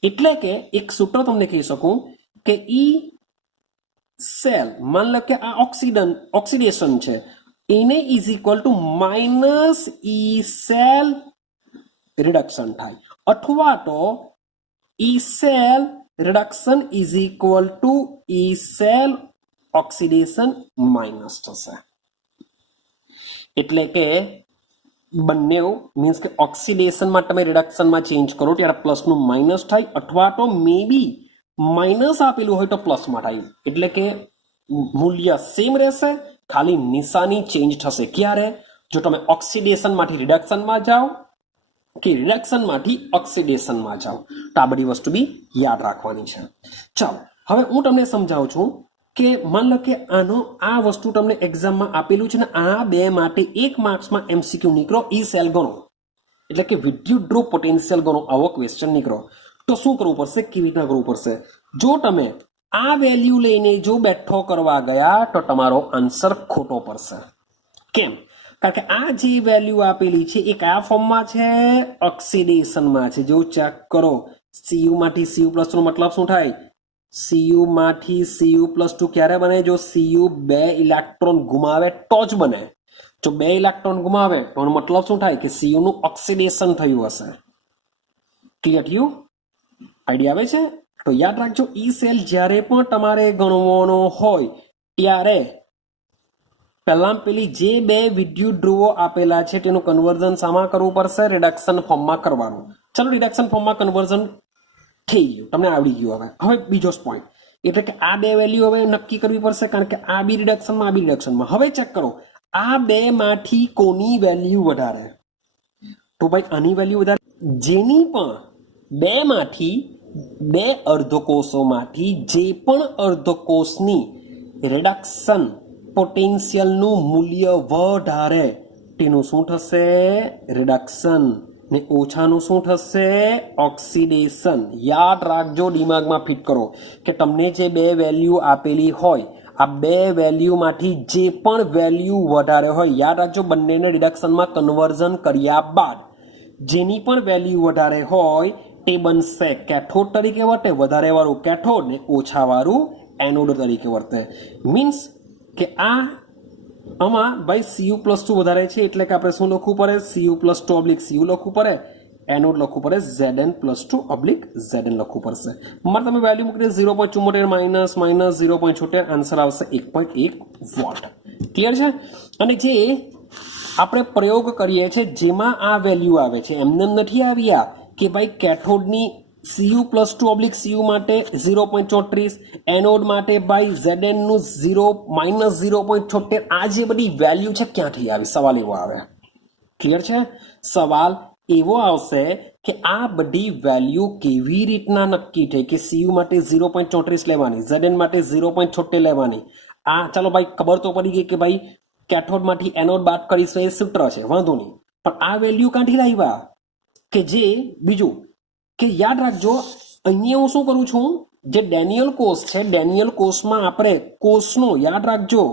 એટલે કે એક સૂત્ર તમને કહી શકું કે ઈ સેલ, માન લો કે આ ઓક્સિડેશન છે, એને is equal to minus E cell reduction થાય, અથવા તો E cell reduction is equal to E cell oxidation minus થશે. એટલે કે બંને મીન્સ કે ઓક્સિડેશનમાં તમે રિડક્શનમાં ચેન્જ કરો ત્યારે પ્લસનું માઇનસ થાય, અથવા તો મે બી માઇનસ આપેલું હોય તો પ્લસમાં થાય. એટલે કે મૂલ્ય સેમ રહેશે, ખાલી નિશાની ચેન્જ થશે. ક્યારે? જો તમે ઓક્સિડેશનમાંથી રિડક્શનમાં જાઓ કે રિડક્શનમાંથી ઓક્સિડેશનમાં જાઓ. તો આ બધી વસ્તુ બી યાદ રાખવાની છે. ચાલો હવે હું તમને સમજાવું છું કે માન લો કે આ વસ્તુ તમને એક્ઝામમાં આપેલું છે ને, આ બે માટે 1 માર્ક્સમાં MCQ નીકળો, ઈ સેલ ગણો એટલે કે વિદ્યુત ધ્રુવ પોટેન્શિયલ ગણો, આવો ક્વેશ્ચન નીકળો. તો શું કરવું પડશે, કેવી રીતના કરવું પડશે? જો તમે આ વેલ્યુ લઈને જો બેઠો કરવા ગયા તો તમારો આન્સર ખોટો પડશે. કેમ? કારણ કે આ જે વેલ્યુ આપેલી છે એ કયા ફોર્મમાં છે? ઓક્સિડેશનમાં છે. જો ચેક કરો, Cu માંથી Cu+2 નો મતલબ શું થાય? Cu માંથી Cu+2 ક્યારે બને? જો Cu 2 ઇલેક્ટ્રોન ગુમાવે તો જ બને. જો 2 ઇલેક્ટ્રોન ગુમાવે તો એનો મતલબ શું થાય? કે Cu નું ઓક્સિડેશન થયું હશે. ક્લિયર થયું? આઈડિયા આવે છે? તો યાદ રાખજો, ઈ સેલ જ્યારે પણ તમારે ગણવાનો હોય ત્યારે પહેલા પેલી જે બે વિદ્યુત ધ્રુવો આપેલા છે તેનું કન્વર્ઝન શામાં કરવું પડશે? રિડક્શન ફોર્મમાં કરવાનું. ચલો રિડક્શન ફોર્મમાં કન્વર્ઝન થઈ ગયું, તમને આવડી ગયું. હવે બીજો પોઈન્ટ એટલે કે આ બે વેલ્યુ હવે નક્કી કરવી પડશે, કારણ કે આ બી રિડક્શનમાં, આ બી રિડક્શનમાં. હવે ચેક કરો, આ બે માંથી કોની વેલ્યુ વધારે? તો ભાઈ આની વેલ્યુ વધારે. જેની પણ બે માંથી, બે અર્ધકોષોમાંથી જે પણ અર્ધકોષની રિડક્શન પોટેન્શિયલનું મૂલ્ય વધારે તેનું શું થશે? રિડક્શન. ને ઓછાનું શું થશે? ઓક્સિડેશન. યાદ રાખજો, દિમાગમાં ફિટ કરો કે તમને જે બે વેલ્યુ આપેલી હોય, આ બે વેલ્યુમાંથી જે પણ વેલ્યુ વધારે હોય, યાદ રાખજો બંનેને રિડક્શનમાં કન્વર્ઝન કર્યા બાદ જેની પણ વેલ્યુ વધારે હોય તે બનશે કેથોડ તરીકે વર્તે, વધારે વાળું કેથોડ ને ઓછા વાળું એનોડ તરીકે વર્તે. મીન્સ કે આમાં ભાઈ Cu+2 વધારે છે એટલે કે આપણે શું લખવું પડે? Cu+2/Cu લખવું પડે, એનોડ લખવું પડે Zn+2/Zn લખવું પડશે. મારે તમે વેલ્યુ મૂકી દે 0.74 - -0.76, આન્સર આવશે 1.1 વોટ. ક્લિયર છે? અને જે આપણે પ્રયોગ કરીએ છીએ જેમાં આ વેલ્યુ આવે છે, એમને નથી આવ્યા કે ભાઈ કેથોડની Cu+2/Cu માટે 0.34, એનોડ માટે ભાઈ Zn નું -0.76, આ જે બધી વેલ્યુ છે ક્યાંથી આવી? સવાલ એવો આવે. ક્લિયર છે? સવાલ એવો આવશે કે આ બધી વેલ્યુ કેવી રીતના નક્કી થઈ કે Cu માટે 0.34 લેવાની, Zn માટે 0.76 લેવાની, આ ચાલો ભાઈ ખબર તો પડી ગઈ કે ભાઈ કેથોડમાંથી એનોડ બાદ કરીશું એ સૂત્ર છે, વાંધો નહીં, પણ આ વેલ્યુ ક્યાંથી લાવ્યા કે જે બીજું કે યાદ રાખજો અહીંયા હું શું કરું છું, જે ડેનિયલ કોષ છે ડેનિયલ કોષમાં આપણે કોષનો યાદ રાખજો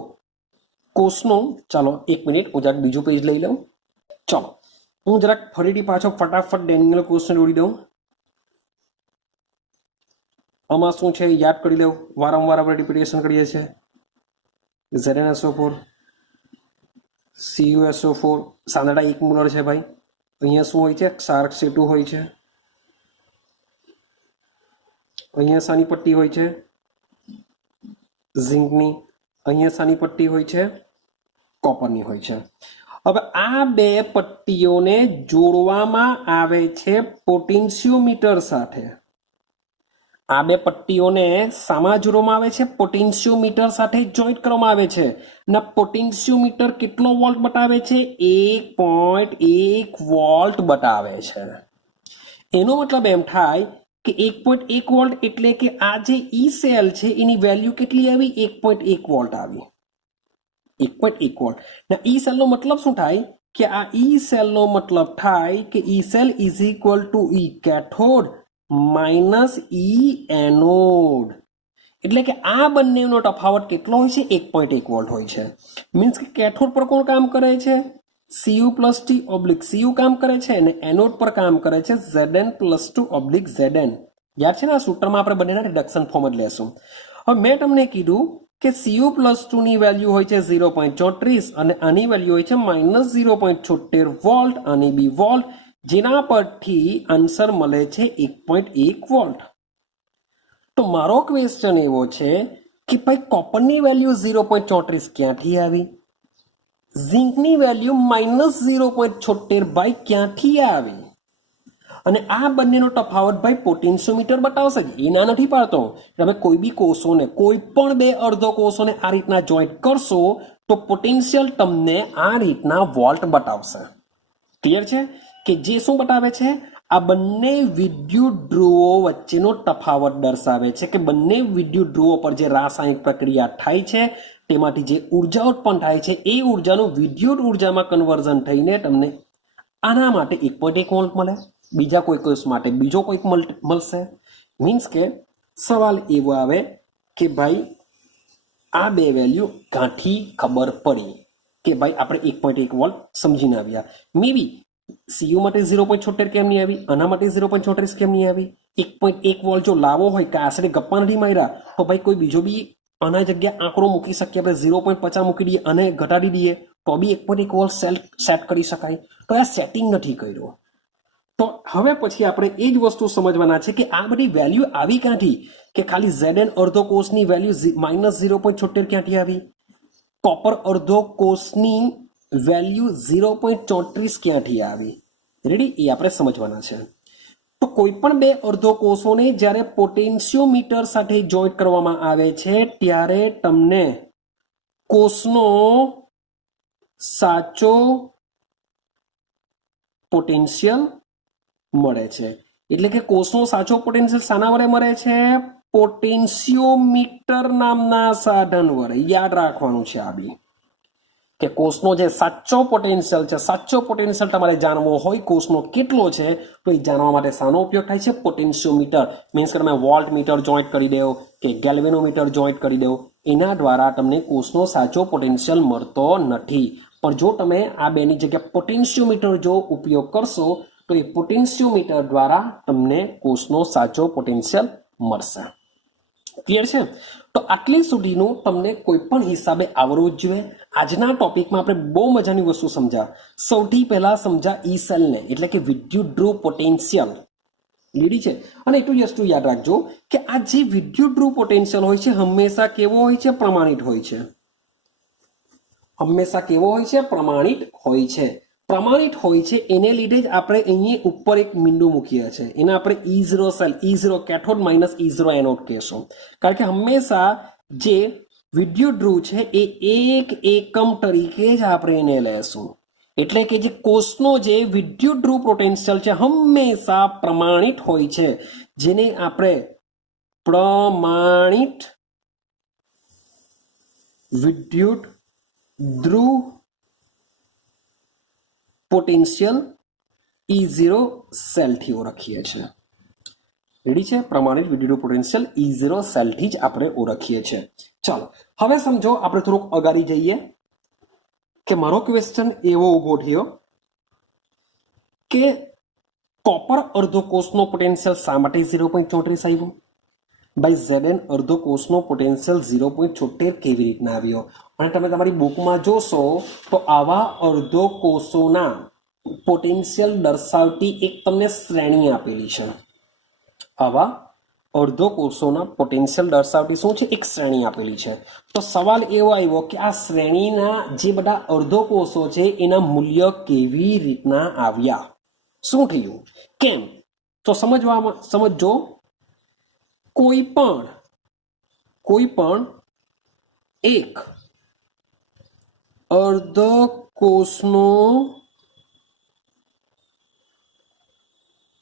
કોષનો, ચાલો 1 મિનિટ હું જરાક બીજું પેજ લઈ લઉં, ચાલો હું જરાક ફરીથી પાછો ફટાફટ ડેનિયલ કોષને જોડી દઉં. આમાં શું છે યાદ કરી લો, વારંવાર આપણે રિપીટેશન કરીએ છીએ. ZnSO4 CuSO4 સાંદડા 1 મોલર છે ભાઈ. અહીંયા શું હોય છે, ક્ષારક C2 હોય છે. અહીંયા સાની પટ્ટી હોય છે ઝિંકની, અહીંયા સાની પટ્ટી હોય છે કોપરની હોય છે. હવે આ બે પટ્ટીઓને જોડવામાં આવે છે પોટેન્શિયોમીટર સાથે. આ બે પટ્ટીઓને શામાં જોડવામાં આવે છે, પોટેન્શિયોમીટર સાથે જોઈન્ટ કરવામાં આવે છે. અને પોટેન્શિયોમીટર કેટલો વોલ્ટ બતાવે છે, 1.1 વોલ્ટ બતાવે છે. એનો મતલબ એમ થાય કે 1.1 વોલ્ટ એટલે કે આ જે ઈ સેલ છે એની વેલ્યુ કેટલી આવી, 1.1 વોલ્ટ આવી. 1.1 વોલ્ટ. ના ઈ સેલનો મતલબ શું થાય કે આ ઈ સેલનો મતલબ થાય કે E cell is equal to E cathode minus E anode. એટલે કે આ બંનેનો તફાવત કેટલો હોય છે, 1.1 વોલ્ટ હોય છે. મીન્સ કે કેથોડ પર કોણ કામ કરે છે, Cu+T/Cu કામ કરે છે, અને એનોડ પર કામ કરે છે Zn+2/Zn. યાદ છે ને, આ સૂત્રમાં આપણે બંનેના રિડક્શન ફોર્મ જ લેશું. હવે મેં તમને કીધું કે Cu+2 ની વેલ્યુ હોય છે 0.34 અને આની વેલ્યુ હોય છે -0.76 વોલ્ટ, આની બી વોલ્ટ, જેના પરથી આન્સર મળે છે 1.1 વોલ્ટ. તો મારો ક્વેશ્ચન એવો છે કે ભાઈ કોપરની વેલ્યુ 0.34 ક્યાંથી આવી, ઝિંકની વેલ્યુ -0.76 ભાઈ ક્યાંથી આવી, અને આ બંનેનો તફાવત ભાઈ પોટેન્શિયોમીટર બતાવશે. એ ના નથી પાડતો, તમે કોઈ બી કોષોને, કોઈ પણ બે અર્ધો કોષોને આ રીતના જોઈન્ટ કરશો તો પોટેન્શિયલ તમને આ રીતના વોલ્ટ બતાવશે. ક્લિયર છે કે જે શું બતાવે છે, આ બંને વિદ્યુત ધ્રુવો વચ્ચેનો તફાવત દર્શાવે છે કે બંને વિદ્યુત ધ્રુવો પર જે રાસાયણિક પ્રક્રિયા થાય છે તેમાંથી જે ઉર્જા ઉત્પન્ન થાય છે એ ઉર્જાનું વિદ્યુત ઉર્જામાં કન્વર્ઝન થઈને તમને આના માટે 1.1 વોલ્ટ મળે, બીજા કોઈ કોષ માટે બીજો કોઈક મળશે. મીન્સ કે સવાલ એવો આવે કે ભાઈ આ બે વેલ્યુ કાંથી ખબર પડી કે ભાઈ આપણે 1.1 વોલ્ટ સમજીને આવ્યા. મે બી Cu માટે 0.76 કેમ નહીં આવી, આના માટે 0.36 કેમ નહીં આવી. 1.1 વોલ્ટ જો લાવો હોય કે આશરે ગપ્પા નથી માર્યા તો ભાઈ કોઈ બીજો બી આના જગ્યા આંકડો મૂકી શકીએ, આપણે 0.50 મૂકી દઈએ અને ઘટાડી દઈએ તો બી 1.1 વોલ્ટ સેટ કરી શકાય. તો આ સેટિંગ નથી કર્યું. તો હવે પછી આપણે એ જ વસ્તુ સમજવાના છે કે આ બધી વેલ્યુ આવી ક્યાંથી, કે ખાલી Zn અર્ધો કોષની વેલ્યુ -0.76 ક્યાંથી આવી, કોપર અર્ધો કોષની વેલ્યુ 0.34 ક્યાંથી આવી. રેડી, એ આપણે સમજવાના છે. તો કોઈ પણ બે અર્ધો કોષોને જ્યારે પોટેન્શિયોમીટર સાથે જોઈન્ટ કરવામાં આવે છે ત્યારે તમને કોષનો સાચો પોટેન્શિયલ મળે છે. એટલે કે કોષનો સાચો પોટેન્શિયલ શાના વડે મળે છે, પોટેન્શિયોમીટર નામના સાધન વડે. યાદ રાખવાનું છે આ બી કે કોષનો જે સાચો પોટેન્શિયલ છે, સાચો પોટેન્શિયલ તમારે જાણવો હોય કોષનો કેટલો છે તો એ જાણવા માટે શાનો ઉપયોગ થાય છે, પોટેન્શિયોમીટર. મીન્સ કે તમે વોલ્ટ મીટર જોઈન્ટ કરી દો કે ગેલ્વેનોમીટર જોઈન્ટ કરી દો, એના દ્વારા તમને કોષનો સાચો પોટેન્શિયલ મળતો નથી. પણ જો તમે આ બેની જગ્યાએ પોટેન્શિયોમીટર જો ઉપયોગ કરશો તો એ પોટેન્શિયોમીટર દ્વારા તમને કોષનો સાચો પોટેન્શિયલ મળશે. ક્લિયર છે? તો આટલી સુધીનું તમને કોઈ પણ હિસાબે આવડવું જ જોઈએ. આજના ટોપિકમાં આપણે બહુ મજાની વસ્તુ સમજ્યા. સૌથી પહેલા સમજ્યા ઈ સેલને, એટલે કે વિદ્યુત ધ્રુવ પોટેન્શિયલ લીધી છે. અને એટલું જ વસ્તુ યાદ રાખજો કે આ જે વિદ્યુત ધ્રુવ પોટેન્શિયલ હોય છે હંમેશા કેવો હોય છે, પ્રમાણિત હોય છે. હંમેશા કેવો હોય છે, પ્રમાણિત હોય છે. પ્રમાણિત હોય છે એને લીધે જ આપણે અહીંયા ઉપર એક બિંદુ મૂકીએ છીએ, એને આપણે E0 cell, E0 cathode minus E0 anode કહેશું. કારણ કે હંમેશા જે વિદ્યુત ધ્રુવ છે એ એક એકમ તરીકે જ આપણે એને લેશું. એટલે કે જે કોષનો જે વિદ્યુત ધ્રુવ પોટેન્શિયલ છે હંમેશા પ્રમાણિત હોય છે, જેને આપણે પ્રમાણિત વિદ્યુત ધ્રુવ પોટેન્શિયલ E0 સેલથી ઓળખીએ છીએ. રેડી છે? પ્રમાણિત વિદ્યુત પોટેન્શિયલ E0 સેલથી જ આપણે ઓળખીએ છીએ. ચાલો હવે સમજો, આપણે થોડુંક અગાડી જઈએ કે મારો ક્વેશ્ચન એવો ઉભો થયો કે કોપર અર્ધકોષનો પોટેન્શિયલ શા માટે 0.34 આવ્યો? બાય Zn અર્ધકોષનો પોટેન્શિયલ 0.76 કેવી રીતના આવ્યો? અને તમે તમારી બુકમાં જોશો તો આવા અર્ધકોષોના પોટેન્શિયલ દર્શાવતી એક તમને શ્રેણી આપેલી છે. આવા અર્ધકોષોના પોટેન્શિયલ દર્શાવતી શું છે? એક શ્રેણી આપેલી છે. તો સવાલ એવો આવ્યો કે આ શ્રેણીના જે બધા અર્ધકોષો છે એના મૂલ્ય કેવી રીતના આવ્યા? શું થયું? કેમ? તો સમજો, કોઈ પણ એક અર્ધકોષનો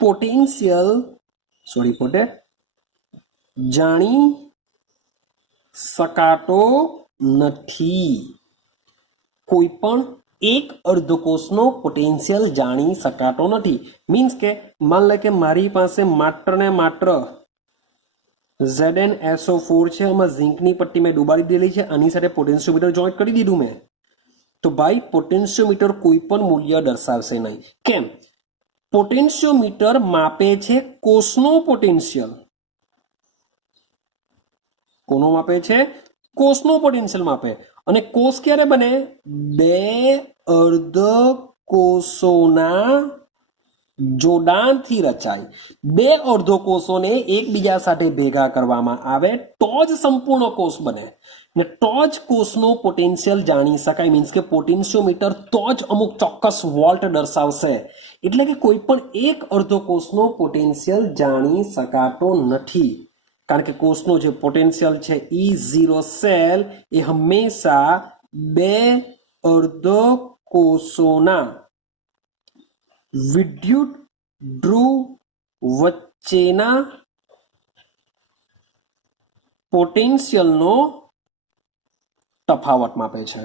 પોટેન્શિયલ જાણી શકાતો નથી. કોઈ પણ એક અર્ધકોષનો પોટેન્શિયલ જાણી શકાતો નથી. મીન્સ કે માન લે કે મારી પાસે માત્ર ને માત્ર ZnSO4 છે, આમાં ઝીંકની પટ્ટી મેં ડુબાડી દેલી છે, આની સાથે પોટેન્શિયોમીટર જોઈન્ટ કરી દીધું મેં. તો ભાઈ પોટેન્શિયોમીટર કોઈ પણ મૂલ્ય દર્શાવશે નહીં. કેમ? પોટેન્શિયોમીટર માપે છે કોષનો પોટેન્શિયલ. કોનો માપે છે? કોષનો પોટેન્શિયલ માપે. અને કોષ ક્યારે બને? બે અર્ધકોષોના જોડાણથી રચાય. બે અર્ધકોષોને એકબીજા સાથે ભેગા કરવામાં આવે તો જ સંપૂર્ણ કોષ બને, ને તો જ કોષનો પોટેન્શિયલ જાણી શકાય. મીન્સ કે પોટેન્શિયોમીટર તો જ અમુક ચોક્કસ વોલ્ટ દર્શાવશે. એટલે કે કોઈ પણ એક અર્ધકોષનો પોટેન્શિયલ જાણી શકાતો નથી, કારણ કે કોષનો જે પોટેન્શિયલ છે E0 સેલ એ હંમેશા બે અર્ધકોષોના વિદ્યુત ધ્રુવ વચ્ચેના પોટેન્શિયલનો તફાવત માપે છે.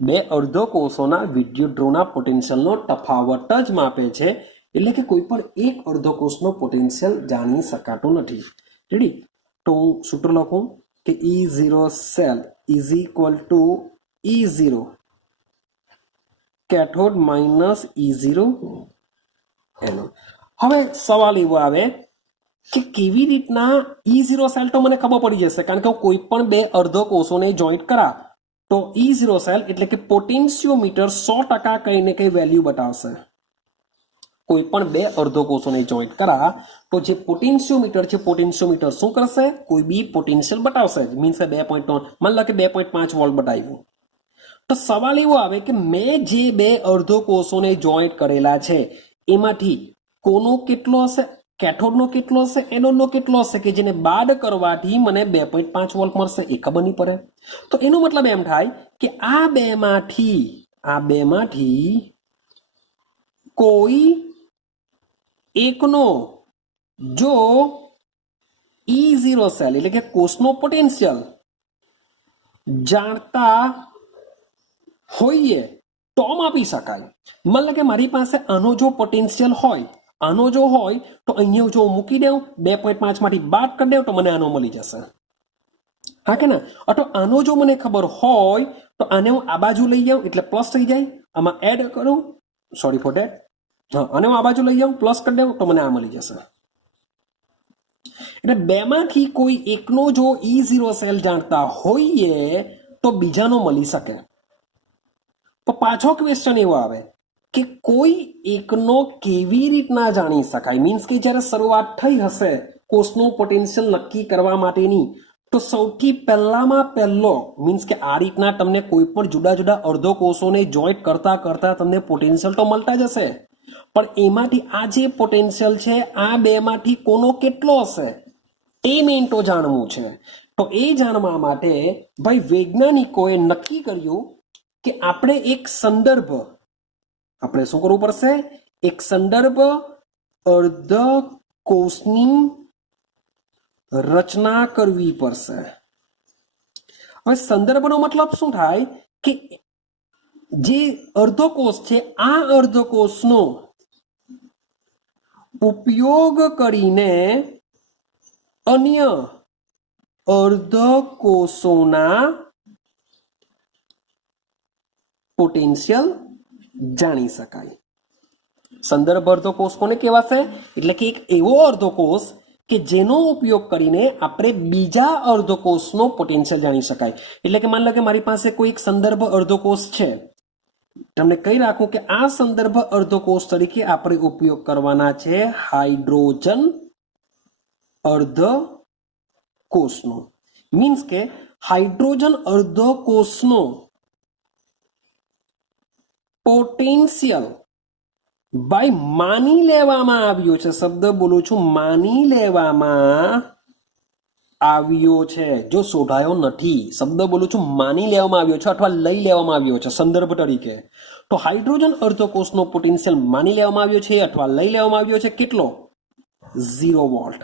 બે અર્ધકોષોના વિદ્યુત ધ્રુવના પોટેન્શિયલનો તફાવત જ માપે છે. એટલે કે કોઈ પણ એક અર્ધકોષનો પોટેન્શિયલ જાણી શકાતો નથી. રેડી? તો હું સૂત્ર લખું કે E0 cell is equal to E0 cathode minus E0 anode. હવે સવાલ એવો આવે કે કેવી રીતના E0 સેલ, તો મને ખબર પડી જશે, કારણ કે હું કોઈ પણ બે અર્ધકોષોને જોઈન્ટ કરા તો E0 સેલ એટલે કે પોટેન્શિયોમીટર 100% કઈ ને કઈ વેલ્યુ બતાવશે. કોઈ પણ બે અર્ધકોષોને જોઈન્ટ કરા તો જે પોટેન્શિયોમીટર છે, પોટેન્શિયોમીટર શું કરશે? કોઈ બી પોટેન્શિયલ બતાવશે. મીન્સ 2.3, માન લો કે 2.5 વોલ્ટ બતાવ્યું. તો સવાલ એવો આવે કે મેં જે બે અર્ધકોષોને જોઈન્ટ કરેલા છે એમાંથી કોનો કેટલો હશે? કેથોડનો કેટલો હશે? એનોડનો કેટલો હશે? કે જેને બાદ કરવાથી મને 2.5 વોલ્ટ મળશે, એ ખબર નહીં પડે. તો એનો મતલબ એમ થાય કે આ બેમાંથી કોઈ એકનો જો E0 સેલ એટલે કે કોષનો પોટેન્શિયલ જાણતા હોઈએ તો માપી શકાય. માન લો કે મારી પાસે આનો જો પોટેન્શિયલ હોય, આનો જો હોય તો અહીંયા જો મૂકી દઉં, 2.5 માંથી બાદ કરી દઉં તો મને આનો મળી જશે. હા કે ના? અથવા આનો જો મને ખબર હોય તો આને હું આ બાજુ લઈ જાઉં એટલે પ્લસ થઈ જાય, આમાં એડ કરું, સોરી ફોર ધેટ, હા, અને હું આ બાજુ લઈ જાઉં પ્લસ કરી દઉં તો મને આ મળી જશે. એટલે બેમાંથી કોઈ એકનો જો E0 સેલ જાણતા હોઈએ તો બીજાનો મળી શકે. તો પાછો ક્વેશ્ચન એવો આવે કે કોઈ એકનો કેવી રીતના જાણી શકાય? મીન્સ કે જ્યારે શરૂઆત થઈ હશે કોષનું પોટેન્શિયલ નક્કી કરવા માટેની, તો સૌથી પહેલામાં પહેલો મીન્સ કે આ રીતના તમને કોઈ પણ જુદા જુદા અર્ધકોષોને જોઈન્ટ કરતા કરતા તમને પોટેન્શિયલ તો મળતા જ હશે, પણ એમાંથી આ જે પોટેન્શિયલ છે આ બેમાંથી કોનો કેટલો હશે એ મેઇન તો જાણવું છે. તો એ જાણવા માટે ભાઈ વૈજ્ઞાનિકોએ નક્કી કર્યું કે આપણે એક સંદર્ભ, આપણે શું કરવું પડશે? એક સંદર્ભ અર્ધકોષની રચના કરવી પડશે. હવે સંદર્ભનો મતલબ શું થાય કે જે અર્ધકોષ છે આ અર્ધકોષનો ઉપયોગ કરીને અન્ય અર્ધકોષોના પોટેન્શિયલ જાણી શકાય. સંદર્ભ અર્ધકોષ કોને કહેવાશે? એટલે કે એક એવો અર્ધકોષ કે જેનો ઉપયોગ કરીને આપણે બીજા અર્ધકોષનો પોટેન્શિયલ જાણી શકાય. એટલે કે માની લો કે મારી પાસે કોઈ એક સંદર્ભ અર્ધકોષ છે, તમને કહી રાખું કે આ સંદર્ભ અર્ધકોષ તરીકે આપણે ઉપયોગ કરવાના છે હાઇડ્રોજન અર્ધકોષનો. મીન્સ કે હાઇડ્રોજન અર્ધકોષનો પોટેન્શિયલ ભાઈ માની લેવામાં આવ્યો છે. શબ્દ બોલું છું, માની લેવામાં આવ્યો છે. જો શોધાયો નથી. શબ્દ બોલું છું, માની લેવામાં આવ્યો છે અથવા લઈ લેવામાં આવ્યો છે સંદર્ભ તરીકે. તો હાઇડ્રોજન અર્ધકોષનો પોટેન્શિયલ માની લેવામાં આવ્યો છે અથવા લઈ લેવામાં આવ્યો છે. કેટલો? 0 વોલ્ટ.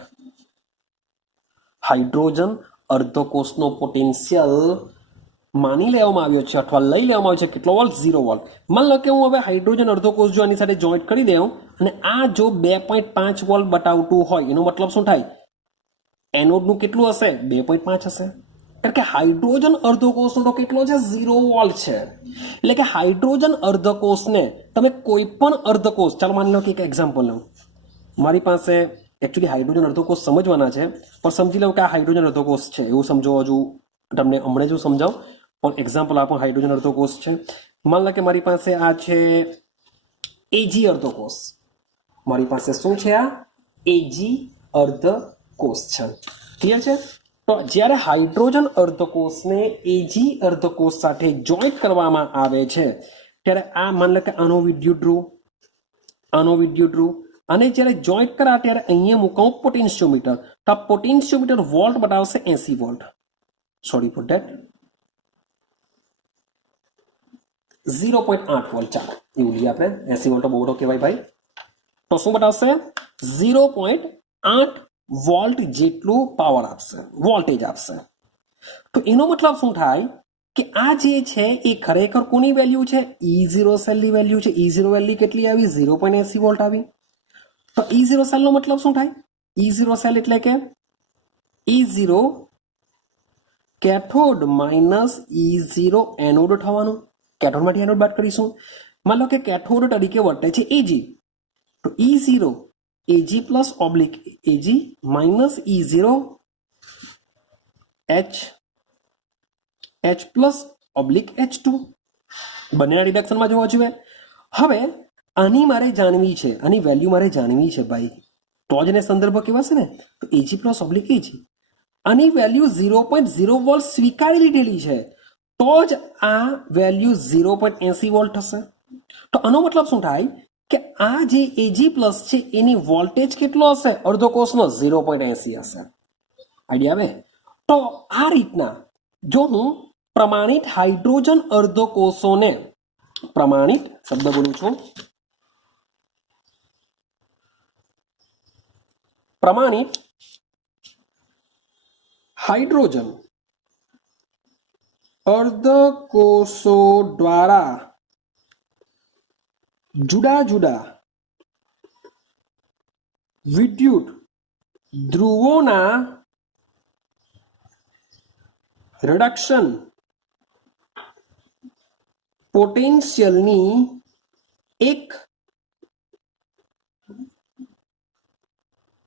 હાઇડ્રોજન અર્ધકોષનો પોટેન્શિયલ માની લેવામાં આવ્યો છે અથવા લઈ લેવામાં આવ્યો છે કેટલો વોલ્ટ? 0 વોલ્ટ. માની લો કે હું હવે હાઇડ્રોજન અર્ધકોષ જો આની સાથે જોઈન્ટ કરી દઉં અને આ જો 2.5 વોલ્ટ બતાવતું હોય એનો મતલબ શું થાય? એનોડનું કેટલું હશે? 2.5 હશે. કારણ કે હાઇડ્રોજન અર્ધકોષનો તો કેટલો છે? 0 વોલ્ટ છે. એટલે કે હાઇડ્રોજન અર્ધકોષને તમે કોઈ પણ અર્ધકોષ, ચાલો માની લો કે એક એક્ઝામ્પલ લઉં. મારી પાસે એકચ્યુઅલી હાઇડ્રોજન અર્ધકોષ સમજવાના છે પણ સમજી લઉં કે આ હાઇડ્રોજન અર્ધકોષ છે એવું સમજો. હજુ તમને હમણાં જ સમજાવું પણ એક્ઝામ્પલ આપો. હાઇડ્રોજન અર્ધકોષ છે. માની લો કે મારી પાસે આ છે એજી અર્ધકોષ. મારી પાસે શું છે? આ એજી અર્ધકોષ છે. ક્લિયર છે? તો જ્યારે હાઇડ્રોજન અર્ધકોષને એજી અર્ધકોષ સાથે જોઈન્ટ કરવામાં આવે છે ત્યારે આ માની લો કે આનો વિદ્યુત ધ્રુવ, આનો વિદ્યુત ધ્રુવ, અને જ્યારે જોઈન્ટ કરા ત્યારે અહીંયા મૂકવું પોટેન્શિયોમીટર. તો આ પોટેન્શિયોમીટર વોલ્ટ બતાવશે 80 volt. Sorry for that, 0.8 volt. ચાલો એવું લઈએ આપણે. 80 વોલ્ટ બહુ મોટો કહેવાય ભાઈ. તો શું બતાવશે? 0.8 વોલ્ટ જેટલું પાવર આપશે, વોલ્ટેજ આપશે. તો એનો મતલબ શું થાય કે આ જે છે એ ખરેખર કોની વેલ્યુ છે? E0 સેલની વેલ્યુ છે. E0 વેલ્યુ કેટલી આવી? 0.80 વોલ્ટ આવી. તો E0 સેલનો મતલબ શું થાય? E0 સેલ એટલે કે E0 cathode minus E0 anode થવાનું. કેથોડમાંથી એનોડ બાદ કરીશું. માની લો કે કેથોડ તરીકે વર્તે છે એજી. તો E0 AG plus oblique AG minus E0 H plus oblique H2 બંનેના રિડક્શનમાં જોવા જોઈએ. હવે આની મારે જાણવી છે, આની વેલ્યુ મારે જાણવી છે ભાઈ. તો જ એને સંદર્ભ કહેવાશે ને. તો એજી પ્લસ ઓબ્લિક એજી, આની વેલ્યુ 0.0 વોલ્ટ સ્વીકારી લીધેલી છે તો જ આ વેલ્યુ 0.80 વોલ્ટ થશે. તો આનો મતલબ શું થાય કે આ જે એજી પ્લસ છે એની વોલ્ટેજ કેટલો હશે? અર્ધકોષનો 0.80 હશે. આઈડિયા આવે? તો આ રીતના જો હું પ્રમાણિત હાઇડ્રોજન અર્ધકોષોને, પ્રમાણિત શબ્દ બોલું છું, પ્રમાણિત હાઇડ્રોજન અર્ધકોષો દ્વારા જુદા જુદા વિદ્યુત ધ્રુવોના રિડક્શન પોટેન્શિયલની એક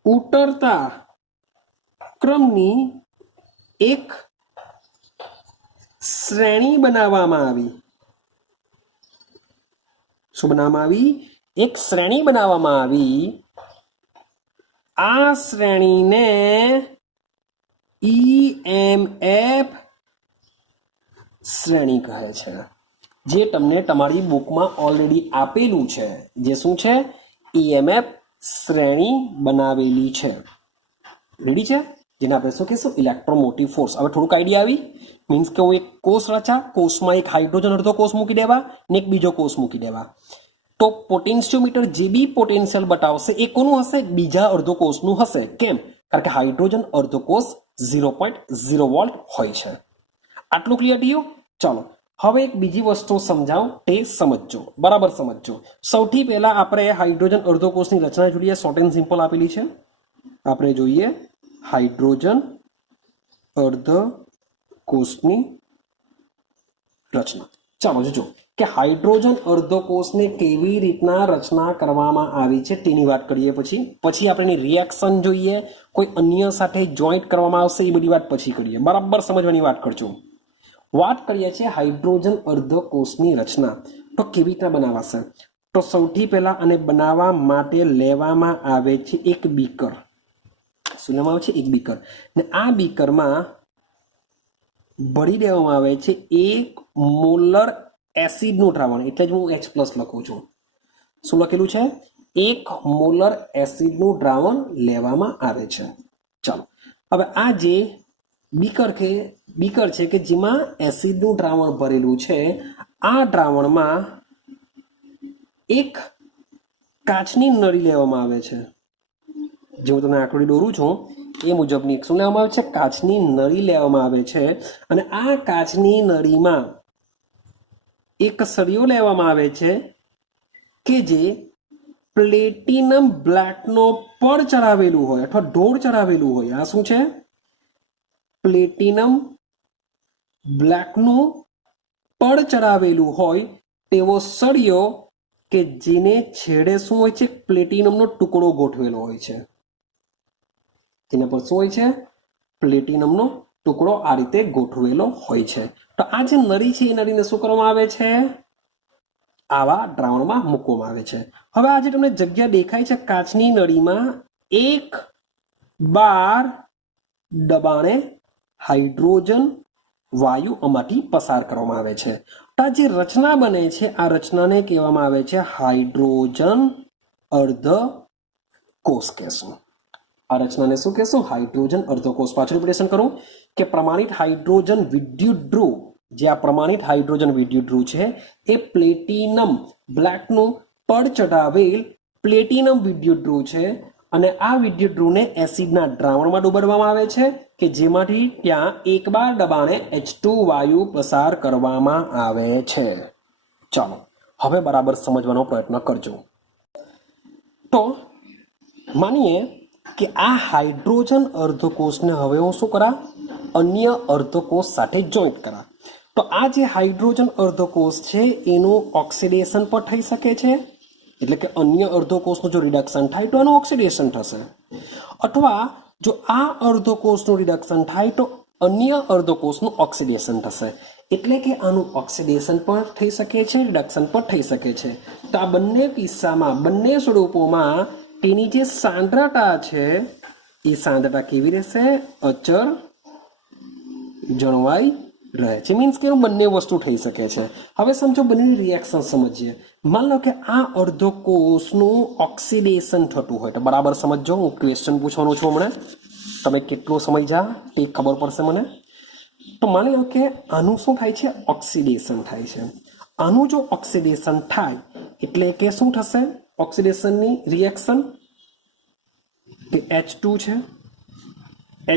ઉતરતા ક્રમની એક શ્રેણી બનાવવામાં આવી. શું બનાવવામાં આવી? એક શ્રેણી બનાવવામાં આવી. આ શ્રેણીને EMF શ્રેણી કહે છે, જે તમને તમારી બુકમાં ઓલરેડી આપેલું છે. જે શું છે? EMF શ્રેણી બનાવેલી છે. રેડી છે? જેને આપણે શું કહીશું? Electromotive force. હવે થોડુંક આઈડિયા આવી? મીન્સ કે હું એક કોષ રચા, કોષમાં એક હાઇડ્રોજન અર્ધો કોષ મૂકી દેવા ને એક બીજો કોષ મૂકી દેવા. તો પોટેન્શિયોમીટર જે બી પોટેન્શિયલ બતાવશે એ કોનું હશે? બીજા અર્ધો કોષનું હશે. કેમ? કારણ કે હાઇડ્રોજન અર્ધકોષ 0.0 વોલ્ટ હોય છે. આટલું ક્લિયર થયું? ચાલો હવે એક બીજી વસ્તુ સમજાવું તે સમજજો, બરાબર સમજજો. સૌથી પહેલા આપણે હાઇડ્રોજન અર્ધકોષની રચના જોઈએ. શોર્ટ એન્ડ સિમ્પલ આપેલી છે. આપણે જોઈએ હાઇડ્રોજન અર્ધકોષની રચના. ચાલો જોજો કે હાઇડ્રોજન અર્ધકોષને કેવી રીતના રચના કરવામાં આવી છે તેની વાત કરીએ. પછી આપણે એની રિએક્શન જોઈએ, કોઈ અન્ય સાથે જોઈન્ટ કરવામાં આવશે એ બધી વાત પછી કરીએ. બરાબર સમજવાની વાત કરજો. વાત કરીએ છીએ હાઇડ્રોજન અર્ધકોષની રચના. તો કેવી રીતના બનાવાશે? તો સૌથી પહેલા આને બનાવવા માટે લેવામાં આવે છે એક બીકર. શું લેવામાં આવે છે? એક બીકર. ને આ બીકરમાં ભરી દેવામાં આવે છે 1 મોલર એસિડનું દ્રાવણ. એટલે જ હું H+ લખું છું. શું લખેલું છે? 1 મોલર એસિડનું દ્રાવણ લેવામાં આવે છે. ચાલો હવે આ જે બીકર છે કે જેમાં એસિડનું દ્રાવણ ભરેલું છે, આ દ્રાવણમાં એક કાચની નળી લેવામાં આવે છે. જે હું તમને આકૃતિ દોરું છું એ મુજબની શું લેવામાં આવે છે? કાચની નળી લેવામાં આવે છે. અને આ કાચની નળીમાં એક સળિયો લેવામાં આવે છે કે જે પ્લેટિનમ બ્લેકનો પડ ચડાવેલું હોય અથવા ઢોળ ચડાવેલું હોય. આ શું છે? પ્લેટિનમ બ્લેકનું પડ ચડાવેલું હોય તેવો સળિયો કે જેને છેડે શું હોય છે? પ્લેટિનમનો ટુકડો ગોઠવેલો હોય છે. તેના પર શું હોય છે? પ્લેટિનમનો ટુકડો આ રીતે ગોઠવેલો હોય છે. તો આ જે નળી છે એ નળીને શું કરવામાં આવે છે? આવા દ્રાવણમાં મૂકવામાં આવે છે. હવે આ જે તમને જગ્યા દેખાય છે કાચની નળીમાં, 1 બાર દબાણે હાઇડ્રોજન વાયુ આમાંથી પસાર કરવામાં આવે છે. તો આ જે રચના બને છે આ રચનાને કહેવામાં આવે છે હાઇડ્રોજન અર્ધકોષ કહેશું. આ રચનાને શું કહેશું? હાઇડ્રોજન અર્ધકોષ. પાછળ રિપ્રેઝન્ટ કરું કે પ્રમાણિત હાઇડ્રોજન વિદ્યુત ધ્રુવ, જે આ પ્રમાણિત હાઇડ્રોજન વિદ્યુત ધ્રુવ છે એ પ્લેટિનમ બ્લેકનું પડ ચઢાવેલ પ્લેટિનમ વિદ્યુત ધ્રુવ છે. અને આ વિદ્યુત ધ્રુવને એસિડના દ્રાવણમાં ડુબાડવામાં આવે છે કે જેમાંથી ત્યાં 1 બાર દબાણે H2 વાયુ પસાર કરવામાં આવે છે. ચાલો હવે બરાબર સમજવાનો પ્રયત્ન કરજો. તો માનીએ કે આ હાઇડ્રોજન અર્ધકોષને હવે હું શું કરા? અન્ય અર્ધકોષ સાથે જોઈન્ટ કરા. તો આ જે હાઇડ્રોજન અર્ધકોષ છે એનું ઓક્સિડેશન પણ થઈ શકે છે. એટલે કે અન્ય અર્ધકોષનું જો રિડક્શન થાય તો એનું ઓક્સિડેશન થશે, અથવા જો આ અર્ધકોષનું રિડક્શન થાય તો અન્ય અર્ધકોષનું ઓક્સિડેશન થશે. એટલે કે આનું ઓક્સિડેશન પણ થઈ શકે છે, રિડક્શન પણ થઈ શકે છે. તો આ બંને કિસ્સામાં, બંને સ્વરૂપોમાં તેની જે સાંદ્રતા છે એ સાંદ્રતા કેવી રહેશે? અચળ જળવાઈ રહે છે. મીન્સ કે બંને વસ્તુ થઈ શકે છે. હવે સમજો બંનેની રિએક્શન સમજીએ. માન લો કે આ અર્ધકોષનું ઓક્સિડેશન થતું હોય તો બરાબર સમજો. હું ક્વેશ્ચન પૂછવાનું છું હમણાં, તમે કેટલો સમજ્યા એ ખબર પડશે મને. તો માની લો કે આનું શું થાય છે? ઓક્સિડેશન થાય છે. આનું જો ઓક્સિડેશન થાય એટલે કે શું થશે? ઓક્સિડેશનની રિએક્શન કે H2 છે,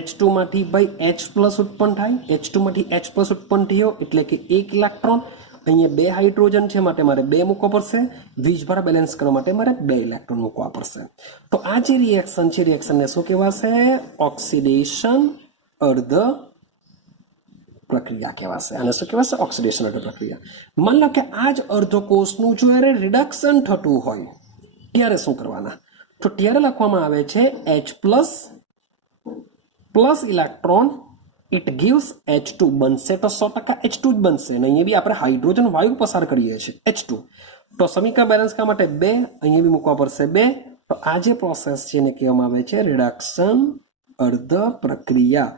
H2 માંથી ભાઈ H+ ઉત્પન્ન થાય. H2 માંથી H+ ઉત્પન્ન થયો એટલે કે 1 ઇલેક્ટ્રોન. અહીંયા 2 હાઇડ્રોજન છે માટે મારે 2 મૂકવા પડશે. વીજભાર બેલેન્સ કરવા માટે મારે 2 ઇલેક્ટ્રોન મૂકવા પડશે. તો આ જે રિએક્શન છે, રિએક્શનને શું કહેવાશે? ઓક્સિડેશન અર્ધ પ્રક્રિયા કહેવાશે. આને શું કહેવાશે? ઓક્સિડેશન અર્ધ પ્રક્રિયા. માન લો કે આ જ અર્ધકોષનું જો રિડક્શન થતું હોય ત્યારે શું કરવાના? તો ત્યારે લખવામાં આવે છે H+ electron, it gives H2. બનશે તો 100% H2 જ બનશે. અને અહીંયા બી આપણે હાઇડ્રોજન વાયુ પસાર કરીએ છીએ H2. તો સમીકરણ બેલેન્સ કરવા માટે 2, અહીંયા બી મૂકવા પડશે 2. તો આ જે પ્રોસેસ છે એને કહેવામાં આવે છે રિડક્શન અર્ધ પ્રક્રિયા.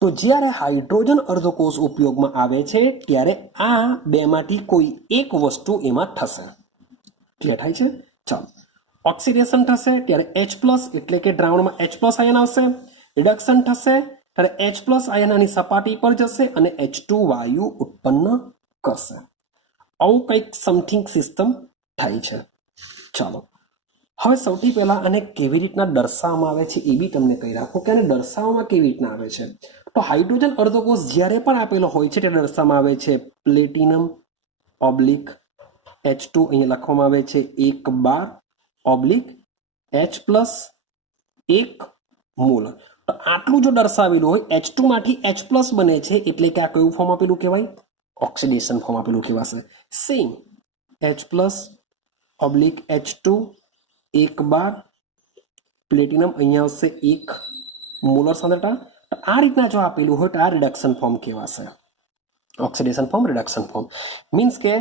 તો જ્યારે હાઇડ્રોજન અર્ધકોષ ઉપયોગમાં આવે છે ત્યારે આ બેમાંથી કોઈ એક વસ્તુ એમાં થશે. ક્લિયર થાય છે? ચાલો, ઓક્સિડેશન થશે ત્યારે H+ એટલે કે દ્રાવણમાં H+ આયન આવશે. રિડક્શન થશે ત્યારે H+ આયન આની સપાટી પર જશે અને H2 વાયુ ઉત્પન્ન કરશે. આવું કંઈક સમથિંગ સિસ્ટમ થાય છે. ચાલો હવે સૌથી પહેલા આને કેવી રીતના દર્શાવવામાં આવે છે એ બી તમને કહી રાખું કે આને દર્શાવવામાં કેવી રીતના આવે છે. તો હાઇડ્રોજન અર્ધકોષ જ્યારે પણ આપેલો હોય છે ત્યારે દર્શાવવામાં આવે છે પ્લેટિનમ ઓબ્લિક H2, અહીંયા લખવામાં આવે છે 1 ઓબ્લિક H+ 1 મોલ. તો આટલું જો દર્શાવેલું હોય H2 માંથી H+ બને છે એટલે કે આ કયું ફોર્મ આપેલું કહેવાય? ઓક્સિડેશન ફોર્મ આપેલું કહેવાશે. Same H+ oblique H2 1 platinum અહીંયા આવશે 1 મોલર સાંદ્રતા. તો આ રીતના જો આપેલું હોય તો આ રિડક્શન ફોર્મ કહેવાશે. Oxidation form, reduction form. Means કે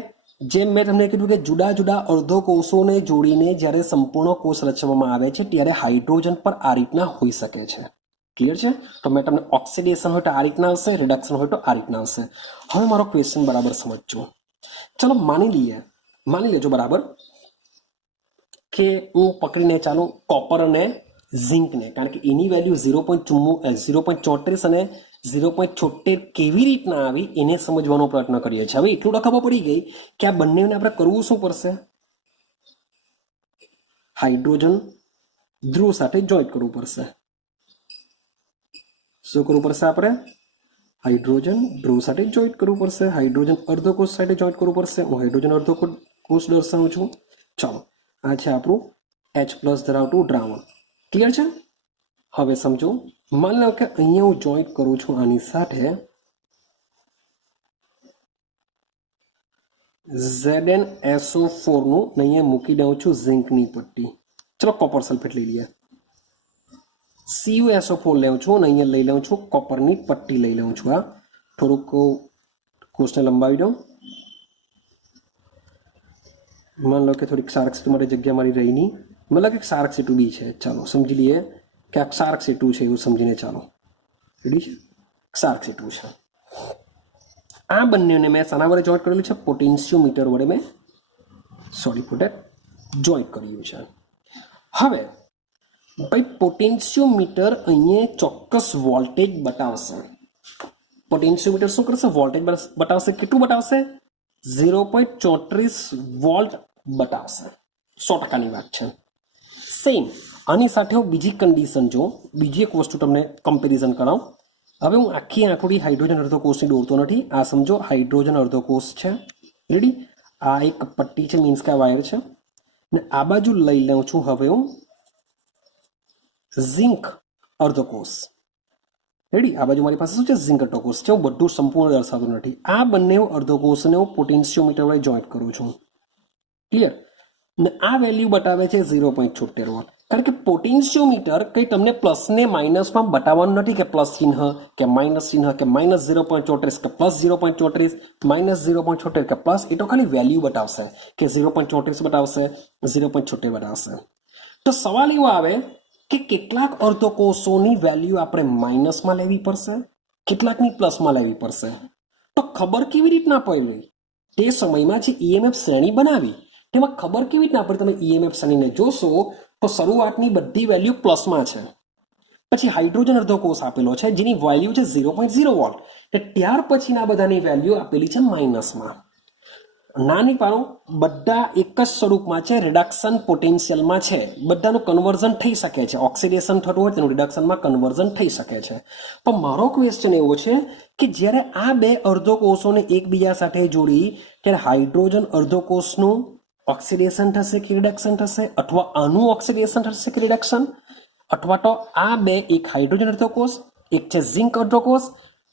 જેમ મેં તમને કીધું કે જુદા જુદા અર્ધો કોષોને જોડીને જ્યારે સંપૂર્ણ કોષ રચવામાં આવે છે ત્યારે હાઇડ્રોજન પર આ રીતના હોઈ શકે છે. ક્લિયર છે? તો મેં તમને ઓક્સિડેશન હોય તો આ રીતના આવશે, રિડક્શન હોય તો આ રીતના આવશે. હવે મારો ક્વેશ્ચન બરાબર સમજજો. ચલો માની લેજો બરાબર કે હું પકડીને ચાલુ કોપર અને ઝિંકને, કારણ કે એની વેલ્યુ 0.34 અને 0.76 કેવી રીતના આવી એને સમજવાનો પ્રયત્ન કરીએ છીએ. હવે એટલું તો ખબર પડી ગઈ કે આ બંનેને આપણે કરવું શું પડશે? હાઇડ્રોજન ધ્રુવ સાથે જોઈન્ટ કરવું પડશે. શું કરવું પડશે? આપણે હાઇડ્રોજન ધ્રુવ સાથે જોઈન્ટ કરવું પડશે. હાઇડ્રોજન અર્ધકોષ સાથે જોઈન્ટ કરવું પડશે. હું હાઇડ્રોજન અર્ધકોષ દર્શાવું છું. ચાલો, આ છે આપણું H+ ધરાવતું દ્રાવણ. ક્લિયર છે? હવે સમજો, માની લો કે અહીંયા હું જોઈન્ટ કરું છું આની સાથે ZnSO4 નું, અહીંયા મૂકી દઉં છું ઝિંકની પટ્ટી. ચલો કોપર સલ્ફેટ લઈ લઈએ. CuSO4 લઉં છું અને અહીંયા લઈ લઉં છું કોપરની પટ્ટી લઈ લઉં છું. આ થોડુંક કોષને લંબાવી દઉં. માની લો કે થોડીક સાર્ક સીટુ માટે જગ્યા મારી રહી નહીં. મતલબ કે સાર્ક સીટુ બી છે. ચાલો સમજી લઈએ કે આ સાર્ક સીટુ છે એવું સમજીને ચાલો. રેડી છે? સાર્ક સીટુ છે. આ બંનેને મેં શાના વડે જોઈન્ટ કરેલું છે? પોટેન્શિયોમીટર વડે મેં જોઈન્ટ કર્યું છે. હવે ભાઈ પોટેન્શિયોમીટર અહીંયા ચોક્કસ વોલ્ટેજ બતાવશે. પોટેન્શિયોમીટર શું કરશે? વોલ્ટેજ બતાવશે. કેટલું બતાવશે? 0.34 વોલ્ટ બતાવશે. 100%ની વાત છે. સેમ આની સાથે હું બીજી કન્ડિશન જો, બીજી એક વસ્તુ તમને કમ્પેરિઝન કરાવું. હવે હું આખી આંકડી હાઇડ્રોજન અર્ધકોષની દોરતો નથી. આ સમજો હાઇડ્રોજન અર્ધકોષ છે. રેડી? આ એક પટ્ટી છે, મીન્સ કે આ વાયર છે. ને આ બાજુ લઈ લઉં છું હવે હું ઝિંક અર્ધકોષ. રેડી? આ બાજુ મારી પાસે શું છે? ઝિંક અર્ધકોષ છે. હું બધું સંપૂર્ણ દર્શાવતું નથી. આ બંને અર્ધકોષને હું પોટેન્શિયોમીટર વડે જોઈન્ટ કરું છું. ક્લિયર? ને આ વેલ્યુ બતાવે છે 0.76 વોલ્ટ. કારણ કે પોટેન્શિયોમીટર કંઈ તમને પ્લસને માઇનસમાં બતાવવાનું નથી કે પ્લસ ચિહ્ન કે માઇનસ ચિહ્ન કે -0.34 કે +0.34 -0.76 કે પ્લસ. એ તો ખાલી વેલ્યુ બતાવશે કે 0.34 બતાવશે, 0.76 બતાવશે. તો સવાલ એવો આવે કે કેટલાક અર્ધકોષોની વેલ્યુ આપણે માઇનસમાં લેવી પડશે, કેટલાકની પ્લસમાં લેવી પડશે. તો ખબર કેવી રીતના પડી? તે સમયમાં જે EMF શ્રેણી બનાવી તેમાં ખબર કેવી રીતના પડે? તમે EMF શ્રેણીને જોશો તો શરૂઆતની બધી વેલ્યુ પ્લસમાં છે. પછી હાઇડ્રોજન અર્ધકોષ આપેલો છે જેની વેલ્યુ છે 0.0 વોલ્ટ. ત્યાર પછીના બધાની વેલ્યુ આપેલી છે માઇનસમાં. નાની પાડો બધા એક જ સ્વરૂપમાં છે, રિડક્શન પોટેન્શિયલમાં છે. બધાનું કન્વર્ઝન થઈ શકે છે. ઓક્સિડેશન થતું હોય તેનું રિડક્શનમાં કન્વર્ઝન થઈ શકે છે. પણ મારો ક્વેશ્ચન એવો છે કે જ્યારે આ બે અર્ધકોષોને એકબીજા સાથે જોડી ત્યારે હાઇડ્રોજન અર્ધકોષનું ઓક્સિડેશન થશે કે રિડક્શન થશે, અથવા આનું ઓક્સિડેશન થશે કે રિડક્શન, અથવા તો આ બે, એક હાઇડ્રોજન અર્ધકોષ, એક છે ઝિંક અર્ધકોષ,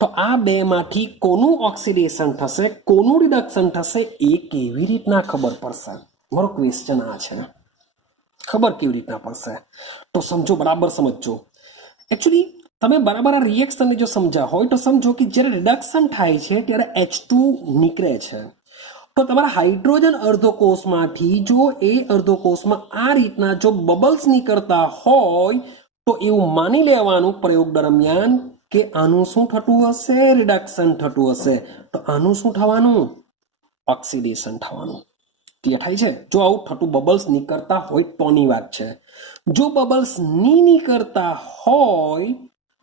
તો આ બેમાંથી કોનું ઓક્સિડેશન થશે, કોનું રિડક્શન થશે એ કેવી રીતના ખબર પડશે? મારો ક્વેશ્ચન આ છે. ખબર કેવી રીતના પડશે? તો સમજો, બરાબર સમજો. એકચ્યુઅલી તમે બરાબર આ રિએક્શનને જો સમજ્યા હોય તો સમજો કે જ્યારે રિડક્શન થાય છે ત્યારે H2 નીકળે છે. તો તમારા હાઇડ્રોજન અર્ધકોષમાંથી જો એ અર્ધકોષમાં આ રીતના જો બબલ્સ નીકળતા હોય તો એવું માની લેવાનું પ્રયોગ દરમિયાન કે આનું શું થતું હશે? રિડક્શન થતું હશે. તો આનું શું થવાનું? ઓક્સિડેશન થવાનું. ક્લિયર થાય છે? જો આવું થતું બબલ્સ નીકળતા હોય તોની વાત છે. જો બબલ્સ નહીં નીકળતા હોય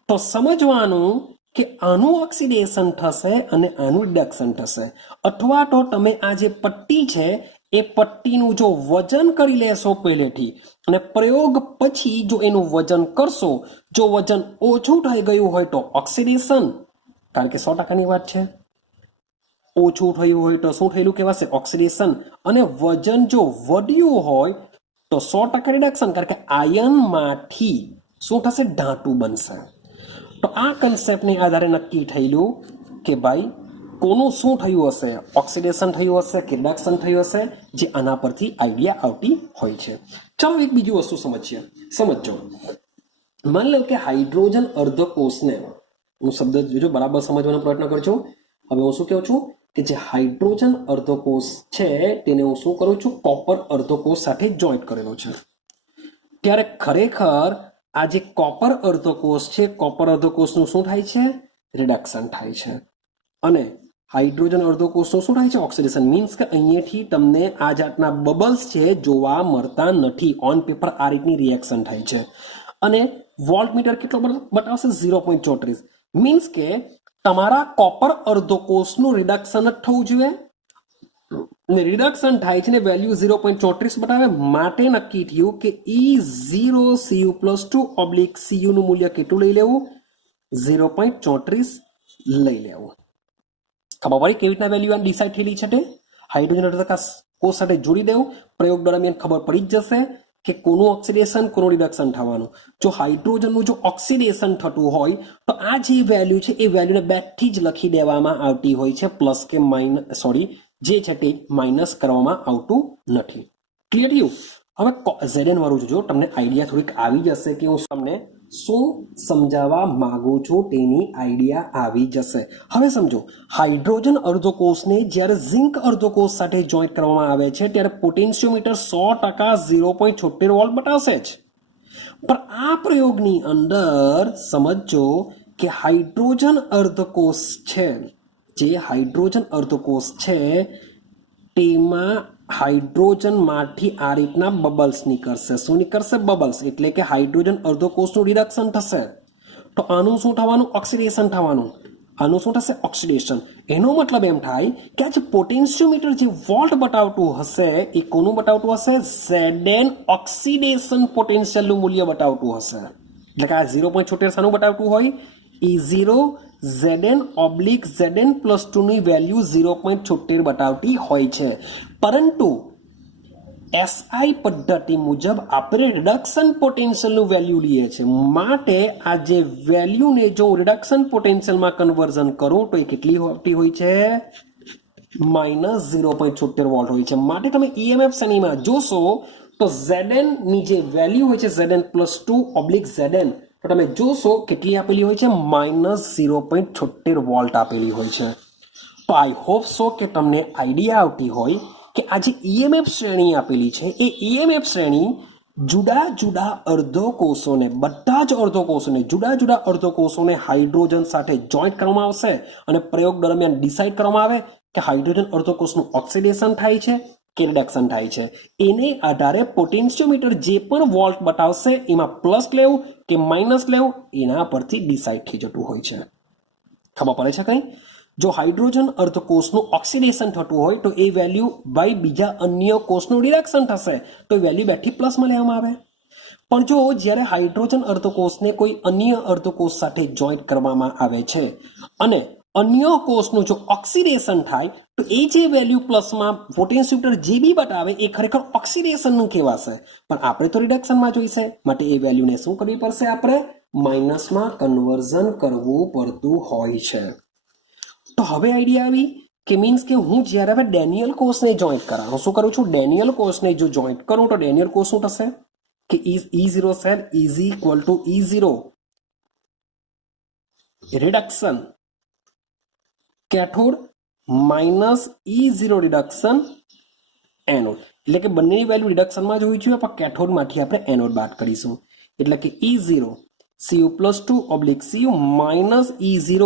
તો સમજવાનું કે આનું ઓક્સિડેશન થશે અને આનું રિડક્શન થશે. અથવા તો તમે આ જે પટ્ટી છે એ પટ્ટીનું જો વજન કરી લેશો પહેલેથી અને પ્રયોગ પછી જો એનું વજન કરશો, જો વજન ઓછું થઈ ગયું હોય તો ઓક્સિડેશન, કારણ કે 100%ની વાત છે. ઓછું થયું હોય તો શું થયેલું કહેવાશે? ઓક્સિડેશન. અને વજન જો વધ્યું હોય તો 100% રિડક્શન, કારણ કે આયનમાંથી શું થશે? ધાતુ બનશે. તો આ કન્સેપ્ટને આધારે નક્કી થયેલું કે ભાઈ કોનું શું થયું હશે? ઓક્સિડેશન થયું હશે કે રિડક્શન થયું હશે, જે આના પરથી આઈડિયા આવતી હોય છે. ચાલો એક બીજી વસ્તુ સમજો. માની લો કે હાઇડ્રોજન અર્ધકોષને, હું શબ્દ જોજો બરાબર સમજવાનો પ્રયત્ન કરજો. હવે હું શું કહું છું કે જે હાઇડ્રોજન અર્ધકોષ છે તેને હું શું કરું છું? કોપર અર્ધકોષ સાથે જોઈન્ટ કરેલો છે. ત્યારે ખરેખર આ જે કોપર અર્ધકોષ છે, કોપર અર્ધકોષનું શું થાય છે? રિડક્શન થાય છે. અને હાઇડ્રોજન અર્ધકોષનું શું થાય છે? ઓક્સિડેશન. મીન્સ કે અહીંયાથી તમને આ જાતના બબલ્સ છે જોવા મળતા નથી. ઓન પેપર આ રીતની રિએક્શન થાય છે. અને વોલ્ટમીટર કેટલો બતાવશે? 0.34. મીન્સ કે તમારા કોપર અર્ધકોષનું રિડક્શન જ થવું જોઈએ. રિડક્શન થાય છે ને વેલ્યુ 0.34 બતાવે, માટે નક્કી થયું કે E0Cu+2/Cu નું મૂલ્ય કેટલું લઈ લેવું? 0.34 લઈ લેવું. ખબર પડી કેવી રીતના વેલ્યુ આ ડિસાઇડ થયેલી છે? તે હાઇડ્રોજન અર્ધકોષ સાથે જોડી દેવું. પ્રયોગ દરમિયાન ખબર પડી જ જશે કે કોનું ઓક્સિડેશન, કોનું રિડક્શન થવાનું. જો હાઇડ્રોજનનું જો ઓક્સિડેશન થતું હોય તો આ જે વેલ્યુ છે એ વેલ્યુને બેકથી જ લખી દેવામાં આવતી હોય છે. પ્લસ કે માઇનસ, જે છે તે માઇનસ કરવામાં આવતું નથી. ક્લિયર થયું? હવે Zn વાળું જોજો, તમને આઈડિયા થોડીક આવી જશે કે હું તમને શું સમજાવવા માંગુ છું તેની આઈડિયા આવી જશે. હવે સમજો, હાઇડ્રોજન અર્ધકોષને જ્યારે ઝિંક અર્ધકોષ સાથે જોઈન્ટ કરવામાં આવે છે ત્યારે પોટેન્શિયોમીટર 100% 0.76 વોલ્ટ બતાવશે જ. પણ આ પ્રયોગની અંદર સમજો કે હાઇડ્રોજન અર્ધકોષ છે, જે હાઇડ્રોજન અર્ધકોષ છે તેમાં હાઇડ્રોજનમાંથી આ રીતના બબલ્સ નીકળશે. શું નીકળશે? બબલ્સ. એટલે કે હાઇડ્રોજન અર્ધકોષનું રિડક્શન થશે. તો આનું શું થવાનું? ઓક્સિડેશન થવાનું. આનું શું થશે? ઓક્સિડેશન. એનો મતલબ એમ થાય કે આ જે પોટેન્શિયોમીટર જે વોલ્ટ બતાવતું હશે એ કોનું બતાવતું હશે? Zn ઓક્સિડેશન પોટેન્શિયલનું મૂલ્ય બતાવતું હશે. એટલે કે આ 0.76 શાનું બતાવતું હોય? E0 Zn/Zn+2 ની વેલ્યુ 0.76 બતાવતી હોય છે. પરંતુ SI પદ્ધતિ મુજબ આપણે રિડક્શન પોટેન્શિયલનું વેલ્યુ લઈએ છીએ. માટે આ જે વેલ્યુને જો રિડક્શન પોટેન્શિયલમાં કન્વર્ઝન કરું તો એ કેટલી હોતી હોય છે? -0.76 વોલ્ટ હોય છે. માટે તમે EMF શ્રેણીમાં જોશો તો Zn ની જે વેલ્યુ હોય છે Zn+2/Zn, તો તમે જોશો કેટલી આપેલી હોય છે? -0.76 વોલ્ટ આપેલી હોય છે. તો આઈ હોપ સો કે તમને આઈડિયા આવતી હોય કે આ જે EMF શ્રેણી આપેલી છે એ EMF શ્રેણી જુદા જુદા અર્ધકોષોને, બધા જ અર્ધકોષોને, જુદા જુદા અર્ધકોષોને હાઇડ્રોજન સાથે જોઈન્ટ કરવામાં આવશે અને પ્રયોગ દરમિયાન ડિસાઇડ કરવામાં આવે કે હાઇડ્રોજન અર્ધકોષનું ઓક્સિડેશન થાય છે કે રિડક્શન થાય છે. એને આધારે પોટેન્શિયોમીટર જે પણ વોલ્ટ બતાવશે એમાં પ્લસ લેવું કે માઇનસ લેવું એના પરથી ડિસાઇડ થઈ જતું હોય છે. ખબર પડે છે કંઈ? જો હાઇડ્રોજન અર્ધકોષનું ઓક્સિડેશન થતું હોય તો એ વેલ્યુ બાય બીજા અન્ય કોષનું રિડક્શન થશે, તો એ વેલ્યુ બેઠી પ્લસમાં લેવામાં આવે. પણ જો જ્યારે હાઇડ્રોજન અર્ધકોષને કોઈ અન્ય અર્ધકોષ સાથે જોઈન્ટ કરવામાં આવે છે અને અન્ય કોષનું જો ઓક્સિડેશન થાય તો એ જે વેલ્યુ પ્લસમાં પોટેન્શિયોમીટર જે બી બતાવે એ ખરેખર ઓક્સિડેશનનું કહેવાશે. પણ આપણે તો રિડક્શનમાં જોઈશે, માટે એ વેલ્યુને શું કરવી પડશે? આપણે માઇનસમાં કન્વર્ઝન કરવું પડતું હોય છે. તો હવે આઈડિયા આવી કે મીન્સ કે હું જ્યારે હવે ડેનિયલ કોષને જોઈન્ટ કરાવું, શું કરું છું? ડેનિયલ કોષને જો જોઈન્ટ કરું તો ડેનિયલ કોષ શું થશે કે E0 cell E0 reduction cathode -E0 reduction anode. એટલે કે બંનેની વેલ્યુ રિડક્શનમાં જ હોવી જોઈએ, પણ કેથોડમાંથી આપણે એનોડ બાદ કરીશું. એટલે કે E0 Cu+2/Cu -E0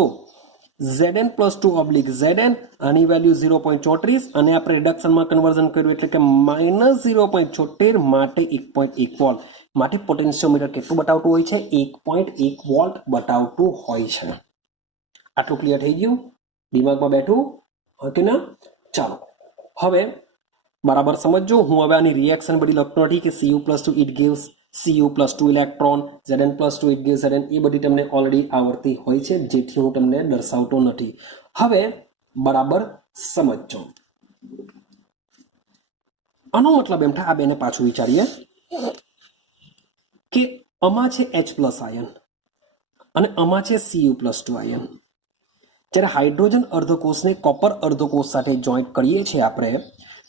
Zn+2/Zn, આની વેલ્યુ 0.34 અને આપણે રિડક્શનમાં કન્વર્ઝન કર્યું એટલે કે -0.76 માટે 1.1 વોલ્ટ. માટે પોટેન્શિયોમીટર કેટલું બતાવતું હોય છે? 1.1 વોલ્ટ બતાવતું હોય છે. આટલું ક્લિયર થઈ ગયું? દિમાગમાં બેઠું? ઓકે ના? ચાલો હવે बराबर समझो। हूँ हवे आनी रिएक्शन बड़ी लखतो नथी कि Cu+2 it gives Cu+2 electron, Zn+2 it gives Zn, ए बधी तमने ऑलरेडी आवडती होय छे, जेथी हूँ तमने दर्शावतो नथी। हवे बराबर समझो। आनो मतलब एम थाय आ बेने पाछुं विचारीए कि आमां छे H+ आयन અને આમાં છે Cu+2 આયન। જ્યારે હાઇડ્રોજન અર્ધકોષને કોપર અર્ધકોષ સાથે જોઈન્ટ કરીએ છીએ આપણે,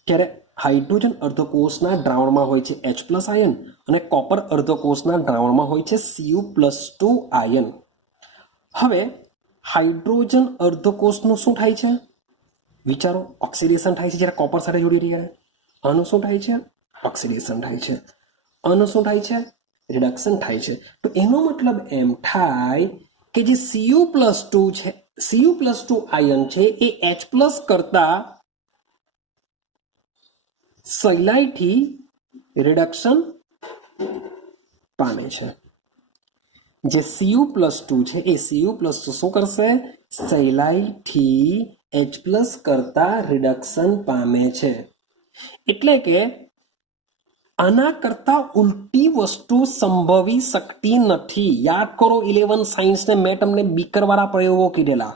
ત્યારે હાઇડ્રોજન અર્ધકોષના દ્રાવણમાં હોય છે H+ આયન અને કોપર અર્ધકોષના દ્રાવણમાં હોય છે Cu+2 આયન। હવે હાઇડ્રોજન અર્ધકોષનું શું થાય છે વિચારો? ઓક્સિડેશન થાય છે જ્યારે કોપર સાથે જોડી રહ્યા। આનું શું થાય છે? ઓક્સિડેશન થાય છે। આનું શું થાય છે? રિડક્શન થાય છે। તો એનો મતલબ એમ થાય કે જે Cu+2 છે, Cu+2 આયન છે એ H+ કરતા સહેલાઈથી રિડક્શન પામે છે। જે Cu+2 છે એ Cu+2 શું કરશે? સહેલાઈથી H+ કરતા રિડક્શન પામે છે। એટલે કે આના કરતા ઉલટી વસ્તુ સંભવી શકતી નથી। યાદ કરો 11 સાયન્સને મેં તમને બીકરવાળા પ્રયોગો કીધેલા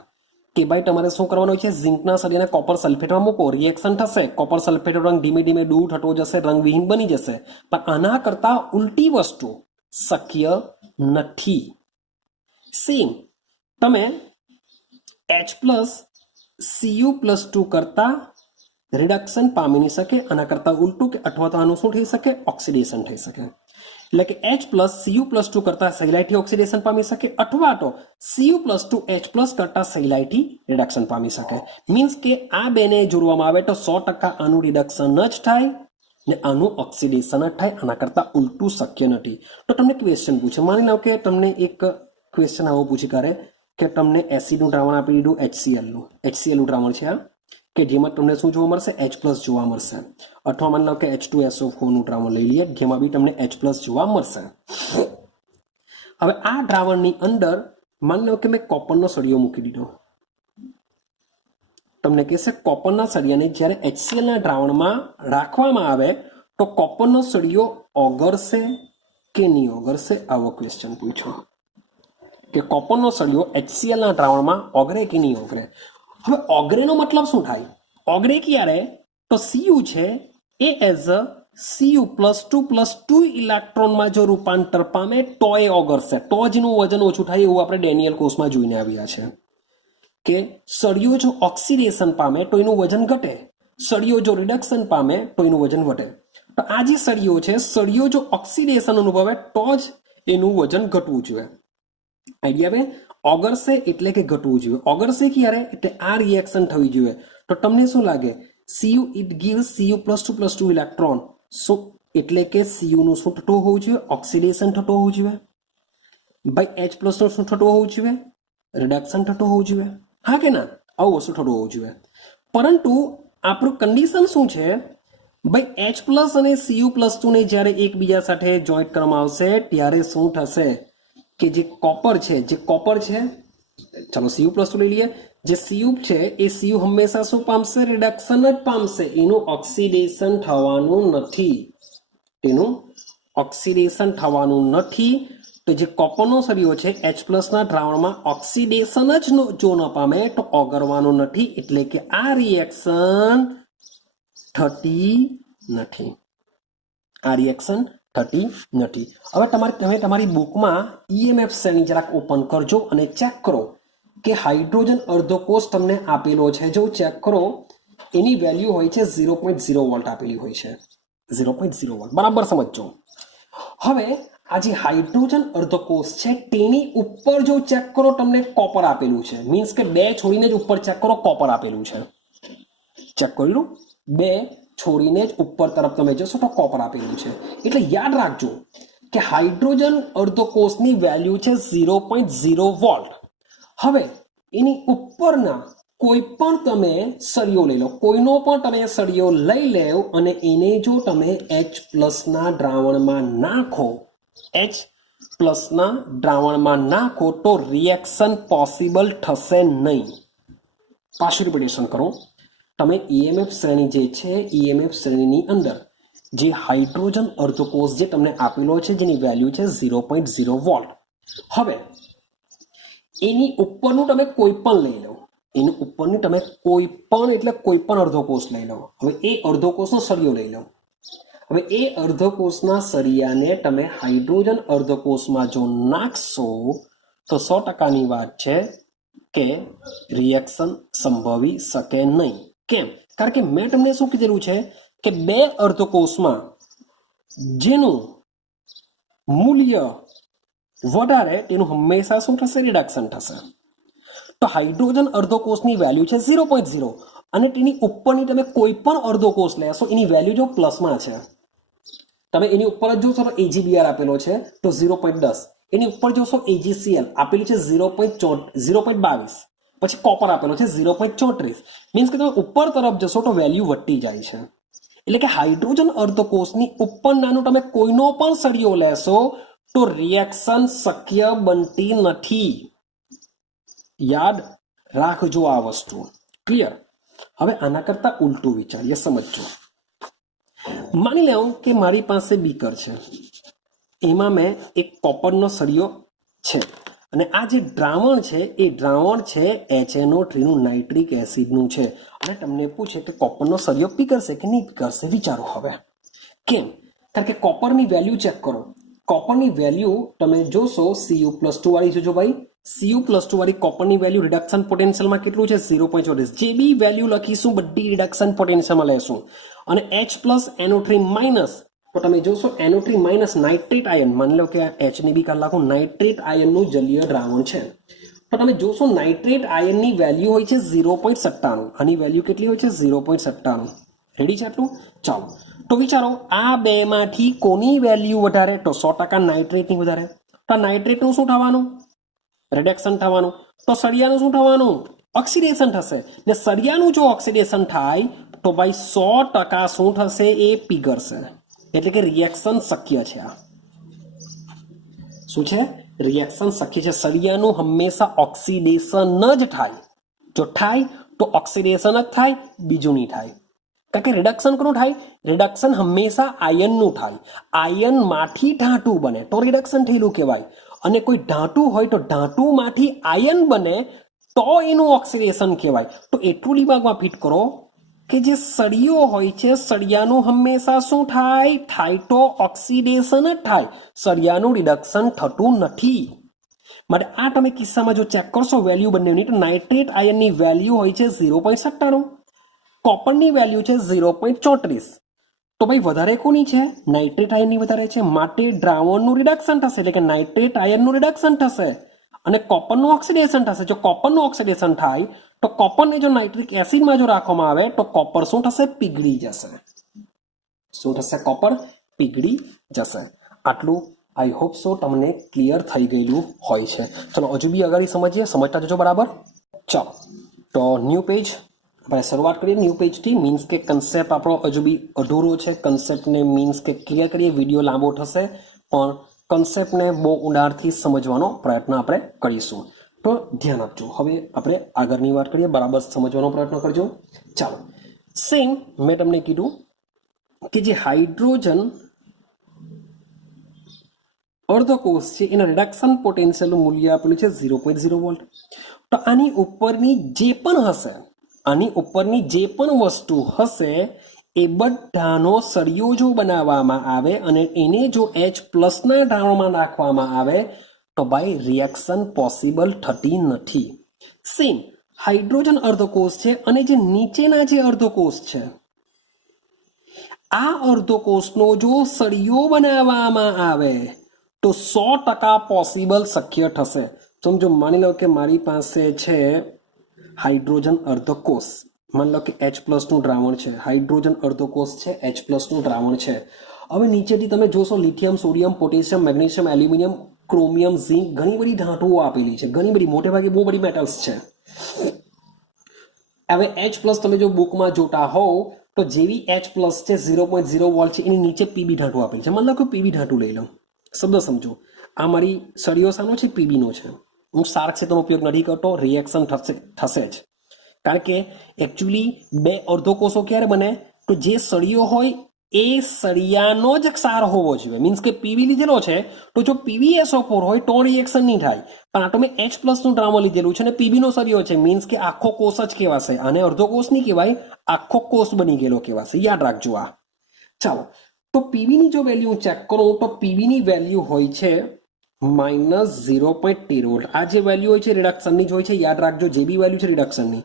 કે ભાઈ તમારે શું કરવાનું છે? ઝિંકના સળિયાને કોપર સલ્ફેટમાં મૂકો, રિએક્શન થશે, કોપર સલ્ફેટનો રંગ ધીમે ધીમે દૂર થતો જશે, રંગવિહીન બની જશે। પણ આના કરતા ઉલટી વસ્તુ શક્ય નથી। સેમ તમે H+ Cu+2 કરતા રિડક્શન પામી નહીં શકે, આના કરતા ઉલટું કે અથવા તો આનું શું થઈ શકે? ઓક્સિડેશન થઈ શકે। એટલે કે H+ Cu+2 કરતા સહેલાઈથી ઓક્સિડેશન પામી શકે અથવા તો Cu+2 H+ કરતા સહેલાઈથી રિડક્શન પામી શકે। મીન્સ કે આ બેને જોડવામાં આવે તો 100% આનું રિડક્શન જ થાય ને આનું ઓક્સિડેશન જ થાય। આના કરતા ઉલટું શક્ય નથી। તો તમને ક્વેશ્ચન પૂછે, માની લો કે તમને એક ક્વેશ્ચન આવો પૂછી કરે કે તમને એસિડનું દ્રાવણ આપી દીધું, HCl નું દ્રાવણ છે આ, કે જેમાં તમને શું જોવા મળશે? H+ જોવા મળશે। અથવા માની લો કે H2SO4 નું દ્રાવણ લઈ લઈએ, જેમાં બી તમને H+ જોવા મળશે। હવે આ દ્રાવણની અંદર માની લો કે મેં કોપરનો સળિયો મૂકી દીધો। તમને કહેશે કોપરના સળિયાને જ્યારે HCl ના દ્રાવણમાં રાખવામાં આવે તો કોપરનો સળિયો ઓગળશે કે નહીં ઓગળશે? આવો ક્વેશ્ચન પૂછો કે કોપરનો સળિયો HCl ના દ્રાવણમાં ઓગળે કે નહીં ઓગળે? હવે ઓગળેનો મતલબ શું થાય? ઓગળે ક્યારે? તો Cu છે એ એઝ અ Cu+2+2 ઇલેક્ટ્રોનમાં જો રૂપાંતર પામે તો એ ઓગળશે। તો જ એનું વજન ઓછું થાય એવું આપણે ડેનિયલ કોર્સમાં જોઈને આવ્યા છે કે સળિયો જો ઓક્સિડેશન પામે તો એનું વજન ઘટે, સળિયો જો રિડક્શન પામે તો એનું વજન વધે। તો આ જે સળિયો છે, સળિયો જો ઓક્સિડેશન અનુભવે તો જ એનું વજન ઘટવું જોઈએ। આઈડિયા આવે? ઓગળશે એટલે કે ઘટવું જોઈએ। ઓગળશે ક્યારે? એટલે આ રિએક્શન થવી જોઈએ। તો તમને શું લાગે? Cu it gives Cu+2+2 electron, so એટલે કે Cu નું શું થતું હોવું જોઈએ? ઓક્સિડેશન થતું હોવું જોઈએ। ભાઈ H+ નું શું થતું હોવું જોઈએ? રિડક્શન થતું હોવું જોઈએ। હા કે ના? આવું વસ્તુ થતું હોવું જોઈએ। પરંતુ આપણું કન્ડિશન શું છે? ભાઈ H+ અને Cu+2 ને જ્યારે એકબીજા સાથે જોઈન્ટ કરવામાં આવશે ત્યારે શું થશે કે જે કોપર છે, ચાલો Cu+2 લઈ લઈએ, જે Cu છે એ Cu હંમેશા શું પામશે? રિડક્શન જ પામશે, એનું ઓક્સિડેશન થવાનું નથી। તેનું ઓક્સિડેશન થવાનું નથી। તો જે કોપરનો સળિયો છે H+ ના દ્રાવણમાં ઓક્સિડેશન જ જો ન પામે તો ઓગળવાનું નથી, એટલે કે આ રિએક્શન થતી નથી। આ રિએક્શન થતી નથી। હવે તમે તમારી બુકમાં EMF શ્રેણી જરાક ઓપન કરજો અને ચેક કરો કે હાઇડ્રોજન અર્ધકોષ તમને આપેલો છે, જો ચેક કરો એની વેલ્યુ હોય છે 0.0 વોલ્ટ આપેલી હોય છે, 0.0 વોલ્ટ, બરાબર સમજજો। હવે આ જે હાઇડ્રોજન અર્ધકોષ છે તેની ઉપર જો ચેક કરો તમને કોપર આપેલું છે, મીન્સ કે 2 છોડીને જ ઉપર ચેક કરો કોપર આપેલું છે। ચેક કરી લો, 2 છોડીને જ ઉપર તરફ તમે જશો તો કોપર આપેલું છે। એટલે યાદ રાખજો કે હાઇડ્રોજન અર્ધકોષની વેલ્યુ છે 0.0 વોલ્ટ। હવે એની ઉપરના કોઈ પણ તમે સળિયો લઈ લો, કોઈનો પણ તમે સળિયો લઈ લેવ અને એને જો તમે H+ ના દ્રાવણમાં નાખો, H+ ના દ્રાવણમાં નાખો તો રિએક્શન પોસિબલ થશે નહીં। પાછું રિપીટેશન કરું, તમે ઈએમએફ શ્રેણી જે છે ઈએમએફ શ્રેણીની અંદર જે હાઇડ્રોજન અર્ધકોષ જે તમને આપેલો છે જેની વેલ્યુ છે 0.0 વોલ્ટ. હવે એની ઉપરનું તમે કોઈ પણ લઈ લો, એની ઉપરની તમે કોઈ પણ એટલે કોઈ પણ અર્ધકોષ લઈ લો. હવે એ અર્ધકોષનો સળિયો લઈ લો. હવે એ અર્ધકોષના સળિયાને તમે હાઇડ્રોજન અર્ધકોષમાં જો નાખશો તો 100%ની વાત છે કે રિએક્શન સંભવી શકે નહીં. કેમ? કારણ કે મેં તમને શું કીધેલું છે કે બે અર્ધકોષમાં જેનું મૂલ્ય વધારે તેનું હંમેશા શું થશે? રિડક્શન થશે. તો હાઇડ્રોજન અર્ધકોષની વેલ્યુ છે 0.0 અને તેની ઉપરની તમે કોઈ પણ અર્ધકોષ લેશો એની વેલ્યુ જો પ્લસમાં છે. તમે એની ઉપર જ જોશો તો AgBr આપેલો છે તો 0.10, એની ઉપર જોશો AgCl આપેલું છે 0.22, પછી કોપર આપેલો છે 0.34. મીન્સ કે તમે ઉપર તરફ જશો તો વેલ્યુ વધતી જાય છે. એટલે કે હાઇડ્રોજન અર્ધકોષની ઉપર નાનું તમે કોઈનો પણ સળિયો લેશો તો રિએક્શન શક્ય બનતી નથી. યાદ રાખજો આ વસ્તુ. ક્લિયર? હવે આના કરતા ઉલટું વિચારીએ, સમજજો. માની લેવું કે મારી પાસે બીકર છે, એમાં મેં એક કોપરનો સળિયો છે અને આ જે દ્રાવણ છે એ દ્રાવણ છે HNO3 નું નાઇટ્રિક એસિડનું છે અને તમને પૂછે કે કોપરનો સળિયો પીગળશે કે નહીં પીગળશે. વિચારો હવે. કેમ? કારણ કે કોપરની વેલ્યુ ચેક કરો. કોપરની વેલ્યુ તમે જોશો Cu+2 વાળી જોજો ભાઈ. Cu+2 વાળી કોપરની વેલ્યુ રિડક્શન પોટેન્શિયલમાં કેટલું છે? 0.34. જે બી વેલ્યુ લખીશું બધી રિડક્શન પોટેન્શિયલમાં લેશું. અને H+NO3- તો તમે જોશો NO3- નાઇટ્રેટ આયન, માની લો કે H ને બી કાઢી નાખું, નાઇટ્રેટ આયનનું જલીય દ્રાવણ છે. તો તમે જોશો નાઇટ્રેટ આયનની વેલ્યુ હોય છે 0.97. આની વેલ્યુ કેટલી હોય છે? 0.97. રેડી છે આટલું? ચાલો તો વિચારો આ બેમાંથી કોની વેલ્યુ વધારે? તો 100% નાઇટ્રેટની વધારે. તો નાઇટ્રેટનું શું થવાનું? રિડક્શન થવાનું. તો સળિયાનું શું થવાનું? ઓક્સિડેશન થશે. ને સળિયાનું જો ઓક્સિડેશન થાય તો ભાઈ 100% શું થશે? એ પીગળશે. એટલે કે રિએક્શન શક્ય છે. આ શું છે? રિએક્શન શક્ય છે. સળિયાનું હંમેશા ઓક્સિડેશન જ થાય. જો થાય તો ઓક્સિડેશન જ થાય, બીજું નહીં થાય. કારણ કે રિડક્શન કોનું થાય? રિડક્શન હંમેશા આયનનું થાય. આયનમાંથી ધાતુ બને તો રિડક્શન થયેલું કહેવાય. અને કોઈ ધાતુ હોય તો ધાતુમાંથી આયન બને તો એનું ઓક્સિડેશન કહેવાય. તો એટલું દિમાગમાં ફિટ કરો કે જે સળિયો હોય છે સળિયાનું હંમેશા શું થાય? થાય તો ઓક્સિડેશન જ થાય. સળિયાનું રિડક્શન થતું નથી. માટે આ તમે કિસ્સામાં જો ચેક કરશો વેલ્યુ બંનેની તો નાઇટ્રેટ આયનની વેલ્યુ હોય છે 0.97, કોપરની વેલ્યુ છે 0.34. તો ભાઈ વધારે કોની છે? નાઇટ્રેટ આયનની વધારે છે. માટે દ્રાવણનું રિડક્શન થશે એટલે કે નાઇટ્રેટ આયનનું રિડક્શન થશે અને કોપરનું ઓક્સિડેશન થશે. જો કોપરનું ઓક્સિડેશન થાય તો કોપરને જો નાઇટ્રિક એસિડમાં જો રાખવામાં આવે તો કોપર શું થશે? પીગળી જશે. શું થશે? કોપર પીગળી જશે. આટલું આઈ હોપ સો તમને ક્લિયર થઈ ગયેલું હોય છે. ચલો હજુ બી આગળ સમજીએ, સમજતા જજો બરાબર. ચાલો તો ન્યૂ પેજ આપણે શરૂઆત કરીએ. ન્યૂ પેજથી મીન્સ કે કન્સેપ્ટ આપણો હજુ બી અધૂરો છે. કન્સેપ્ટને મીન્સ કે ક્લિયર કરીએ. વિડીયો લાંબો થશે પણ કન્સેપ્ટને બહુ ઊંડાણથી સમજવાનો પ્રયત્ન આપણે કરીશું. તો ધ્યાન આપજો. હવે આપણે આગળની વાત કરીએ. બરાબર સમજવાનો પ્રયત્ન કરજો. ચાલો સેમ મેં તમને કીધું કે જે હાઇડ્રોજન અર્ધકોષ છે એના રિડક્શન પોટેન્શિયલનું મૂલ્ય આપેલું છે 0.0 વોલ્ટ. તો આની ઉપરની જે પણ હશે, આની ઉપરની જે પણ વસ્તુ હશે એ બધાનો સળિયો જો બનાવવામાં આવે અને એને જો H+ ના દ્રાવણમાં નાખવામાં આવે તો ભાઈ રિએક્શન પોસિબલ થતી નથી. સેમ હાઇડ્રોજન અર્ધકોષ છે અને જે નીચેના જે અર્ધકોષ છે આ અર્ધકોષનો જો સળિયો બનાવવામાં આવે તો 100% પોસિબલ શક્ય થશે. સમજો માની લો કે મારી પાસે છે હાઇડ્રોજન અર્ધકોષ, માની લો કે H+ નું દ્રાવણ છે. હાઇડ્રોજન અર્ધકોષ છે, H+ નું દ્રાવણ છે. હવે નીચેથી તમે જોશો lithium, sodium, potassium, magnesium, aluminium, chromium, zinc, ઘણી બધી ધાતુઓ આપેલી છે. ઘણી બધી, મોટે ભાગે બહુ બધી મેટલ્સ છે. હવે H+ તમે જો બુકમાં જોતા હોવ તો જેવી H+ છે 0.0 વોલ્ટ છે એની નીચે પીબી ધાતુ આપેલી છે. માની લો કે પીબી ધાતુ લઈ લો. શબ્દ સમજો, આ મારી સળિયો શાનો છે? પીબી નો છે. હું સાર્ક ક્ષેત્રનો ઉપયોગ નથી કરતો, રિએક્શન થશે જ. કારણ કે એકચ્યુઅલી બે અર્ધો કોષો ક્યારે બને? તો જે સળિયો હોય એ સળિયાનો જ ક્ષાર હોવો જોઈએ. મીન્સ કે પીવી લીધેલો છે તો જો PbSO4 હોય તો રિએક્શન નહીં થાય, પણ આ તો મેં H+ નું ડ્રામા લીધેલું છે અને પીબી નો સળિયો છે, મીન્સ કે આખો કોષ જ કહેવાશે. આને અર્ધો કોષ નહીં કહેવાય, આખો કોષ બની ગયેલો કહેવાશે. યાદ રાખજો આ. ચાલો, તો પીવીની જો વેલ્યુ ચેક કરું તો પીવીની વેલ્યુ હોય છે -0.13 વોલ્ટ. આ જે વેલ્યુ હોય છે રિડક્શનની જ હોય છે. યાદ રાખજો, જે બી વેલ્યુ છે રિડક્શનની.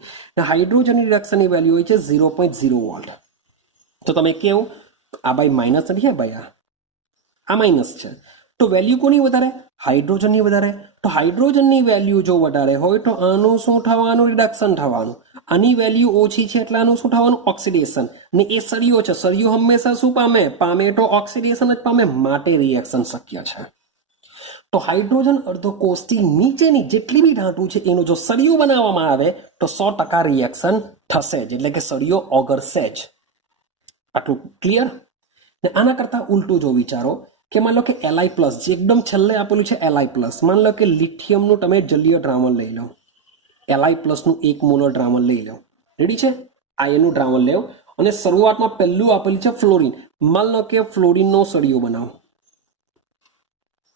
હાઇડ્રોજનની રિડક્શનની વેલ્યુ હોય છે 0.0 વોલ્ટ. તો તમે કેવું આ ભાઈ માઇનસ નથી, ભાઈ આ માઇનસ છે. તો વેલ્યુ કોની વધારે? હાઇડ્રોજનની વધારે. તો હાઇડ્રોજનની વેલ્યુ જો વધારે હોય તો આનું શું થવાનું? રિડક્શન થવાનું. આની વેલ્યુ ઓછી છે એટલે આનું શું થવાનું? ઓક્સિડેશન. ને એ સળિયો છે, સળિયો હંમેશા શું પામે? પામે તો ઓક્સિડેશન જ પામે, માટે રિએક્શન શક્ય છે. તો હાઇડ્રોજન અર્ધકોષથી નીચેની જેટલી બી ધાતુ છે એનો જો સળિયો બનાવવામાં આવે તો 100% રિએક્શન થશે જ, એટલે કે સળિયો ઓગળશે જ. આટલું ક્લિયર? ને આના કરતા ઉલટું જો વિચારો કે માન લો કે Li+, જે એકદમ છેલ્લે આપેલું છે Li+, માન લો કે લિથિયમનું તમે જલીય દ્રાવણ લઈ લો, Li+ નું 1 મોલર દ્રાવણ લઈ લો. રેડી છે? આયનનું દ્રાવણ લેવો અને શરૂઆતમાં પહેલું આપેલું છે ફ્લોરિન. માન લો કે ફ્લોરિનનો સળિયો બનાવો,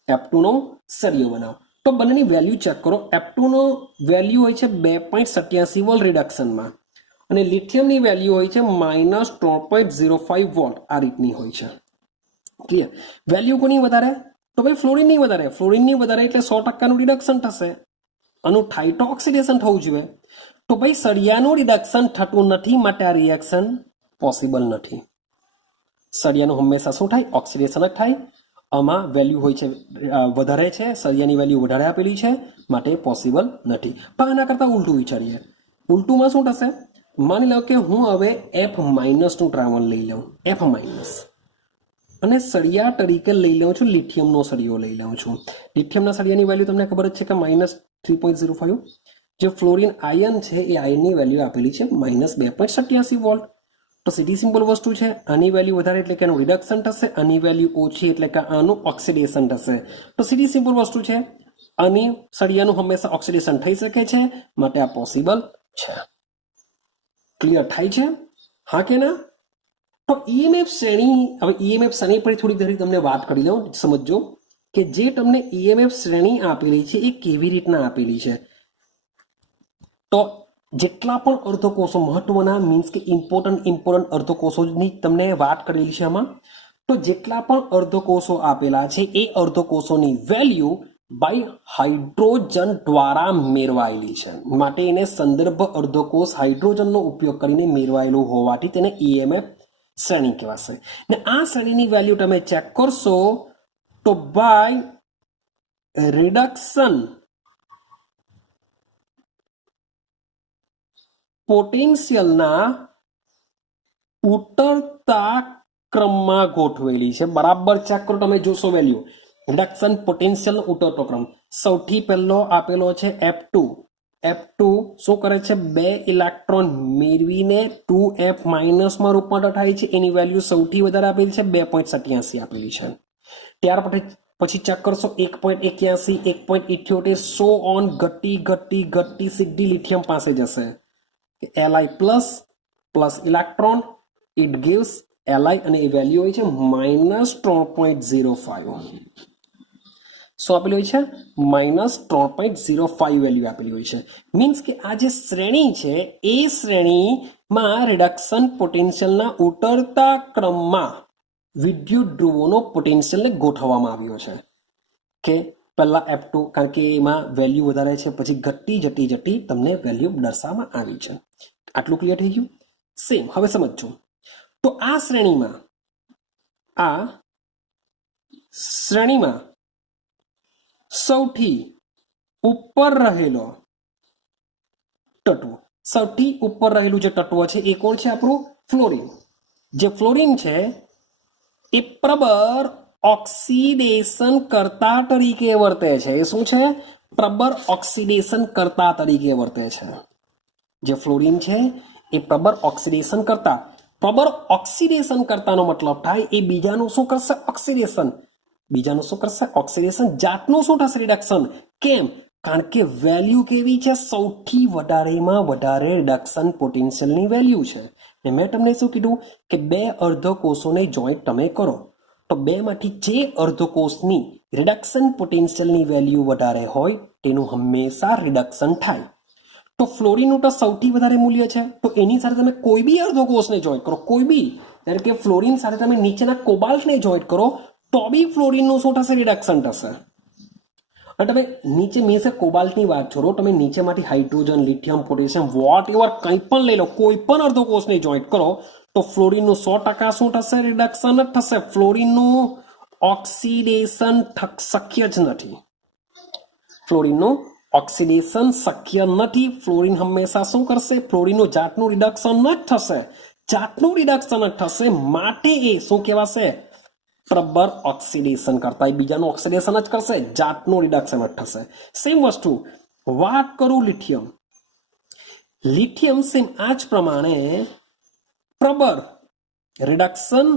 F2 નો સળિયો બનાવો. તો બંનેની વેલ્યુ ચેક કરો. F2 નો વેલ્યુ હોય છે 2.87 વોલ્ટ રિડક્શનમાં અને લિથિયમની વેલ્યુ હોય છે -3.05 વોલ્ટ. આ રીતની હોય છે. ક્લિયર? વેલ્યુ કોની વધારે? તો ભાઈ ફ્લોરિનની વધારે. ફ્લોરિનની વધારે એટલે 100%નું રિડક્શન થશે. આનું થાય તો ઓક્સિડેશન થવું જોઈએ. તો ભાઈ સળિયાનું રિડક્શન થતું નથી, માટે આ રિએક્શન પોસિબલ નથી. સળિયાનું હંમેશા શું થાય? ઓક્સિડેશન જ થાય. આમાં વેલ્યુ હોય છે વધારે છે, સળિયાની વેલ્યુ વધારે આપેલી છે, માટે પોસિબલ નથી. પણ આના કરતાં ઉલટું વિચારીએ. ઉલટુમાં શું થશે? માની લો કે હું હવે F- નું દ્રાવણ લઈ લઉં, F- અને સળિયા તરીકે લઈ લઉં છું લિથિયમનો સળિયો લઈ લઉં છું. લિથિયમના સળિયાની વેલ્યુ તમને ખબર જ છે કે -3.05. જે ફ્લોરિન આયન છે એ આયનની વેલ્યુ આપેલી છે -2.87 વોલ્ટ. તો સીધી સિમ્પલ વસ્તુ છે, આની વેલ્યુ વધારે એટલે કે આનું રિડક્શન થશે, આની વેલ્યુ ઓછી એટલે કે આનું ઓક્સિડેશન થશે. તો સીધી સિમ્પલ વસ્તુ છે, આની સળિયાનું હંમેશા ઓક્સિડેશન થઈ શકે છે, માટે આ પોસિબલ છે. ક્લિયર થાય છે? હા કે ના? તો EMF શ્રેણી, હવે EMF શ્રેણી પર થોડી ઘણી તમને વાત કરી લઉં, સમજો કે જે તમને EMF શ્રેણી આપેલી છે એ કેવી રીતના આપેલી છે. તો જેટલા પણ અર્ધકોષો મહત્વના, મીન્સ કે ઇમ્પોર્ટન્ટ અર્ધકોષોની તમને વાત કરેલી છે આમાં. તો જેટલા પણ અર્ધકોષો આપેલા છે એ અર્ધકોષોની વેલ્યુ બાય હાઇડ્રોજન દ્વારા મેળવાયેલી છે, માટે એને સંદર્ભ અર્ધકોષ હાઇડ્રોજનનો ઉપયોગ કરીને મેળવાયેલું હોવાથી તેને EMF શ્રેણી કહેવાશે. ને આ શ્રેણીની વેલ્યુ તમે ચેક કરશો તો બાય રિડક્શન પોટેન્શિયલના ઉતરતા ક્રમમાં ગોઠવેલી છે. બરાબર ચેક કરો, તમે જોશો વેલ્યુ. રિડક્શન પોટેન્શિયલનો ઉતરતો ક્રમ. સૌથી પહેલો આપેલો છે F2. F2 શું કરે છે? 2 ઇલેક્ટ્રોન મેળવીને 2F- માં રૂપાંતર થાય છે. એની વેલ્યુ સૌથી વધારે આપેલી છે 2.87 આપેલી છે. ત્યાર પછી ચેક કરશો 1.81, 1.78, સો ઓન, ઘટી સીધી લિથિયમ પાસે જશે. Li plus electron, it gives Li, અને એ વેલ્યુ હોય છે -3.05. શું આપેલી હોય છે? -3.05 વેલ્યુ આપેલી હોય છે. મીન્સ કે આ જે શ્રેણી છે એ શ્રેણીમાં રિડક્શન પોટેન્શિયલના ઉતરતા ક્રમમાં વિદ્યુત ધ્રુવોનો પોટેન્શિયલને ગોઠવવામાં આવ્યો છે. કે પહેલા F2, કારણ કે એમાં વેલ્યુ વધારે છે, પછી ઘટી તમને વેલ્યુ દર્શાવવામાં આવી છે. આટલું ક્લિયર થઈ ગયું? સેમ હવે સમજો. તો આ શ્રેણીમાં સૌથી ઉપર રહેલું જે તત્વ છે એ કોણ છે? આપણું ફ્લોરિન. જે ફ્લોરિન છે એ પ્રબળ ઓક્સિડેશન કર્તા તરીકે વર્તે છે. એ શું છે? પ્રબળ ઓક્સિડેશન કર્તા તરીકે વર્તે છે. જે ફ્લોરિન છે એ પ્રબળ ઓક્સિડેશન કરતાનો મતલબ થાય એ બીજાનું શું કરશે? ઓક્સિડેશન. જાતનું શું થશે? રિડક્શન. કેમ? કારણ કે વેલ્યુ કેવી છે? સૌથી વધારેમાં વધારે રિડક્શન પોટેન્શિયલની વેલ્યુ છે. ને મેં તમને શું કીધું કે બે અર્ધકોષોને જોઈન્ટ તમે કરો તો બેમાંથી જે અર્ધકોષની રિડક્શન પોટેન્શિયલની વેલ્યુ વધારે હોય તેનું હંમેશા રિડક્શન થાય. તો ફ્લોરિનનું તો સૌથી વધારે મૂલ્ય છે, તો એની સાથે તમે કોઈ બી અર્ધકોષને જોઈન્ટ કરો, કોઈ બી, જ્યારે કે ફ્લોરિન સાથે તમે નીચેના કોબાલ્ટને જોઈન્ટ કરો તો બી ફ્લોરિનનું શું થશે? રિડક્શન થશે. અને તમે નીચે મીન્સ કોબાલ્ટની વાત છોડો, તમે નીચેમાંથી hydrogen, lithium, potassium, whatever કંઈ પણ લઈ લો, કોઈ પણ અર્ધકોષને જોઈન્ટ કરો તો ફ્લોરિનનું 100% શું થશે? રિડક્શન જ થશે. ફ્લોરિનનું ઓક્સિડેશન શક્ય જ નથી. ફ્લોરિનનું ઓક્સિડેશન શક્ય નથી. ફ્લોરિન હંમેશા શું કરશે? ફ્લોરિનનું જાતનું રિડક્શન જ થશે, જાતનું રિડક્શન જ થશે. માટે એ શું કહેવાશે? પ્રબર ઓક્સિડેશન કરતા. એ બીજાનું ઓક્સિડેશન જ કરશે, જાતનું રિડક્શન જ થશે. સેમ વસ્તુ વાત કરું લિથિયમ. લિથિયમ સેમ આ જ પ્રમાણે પ્રબર રિડક્શન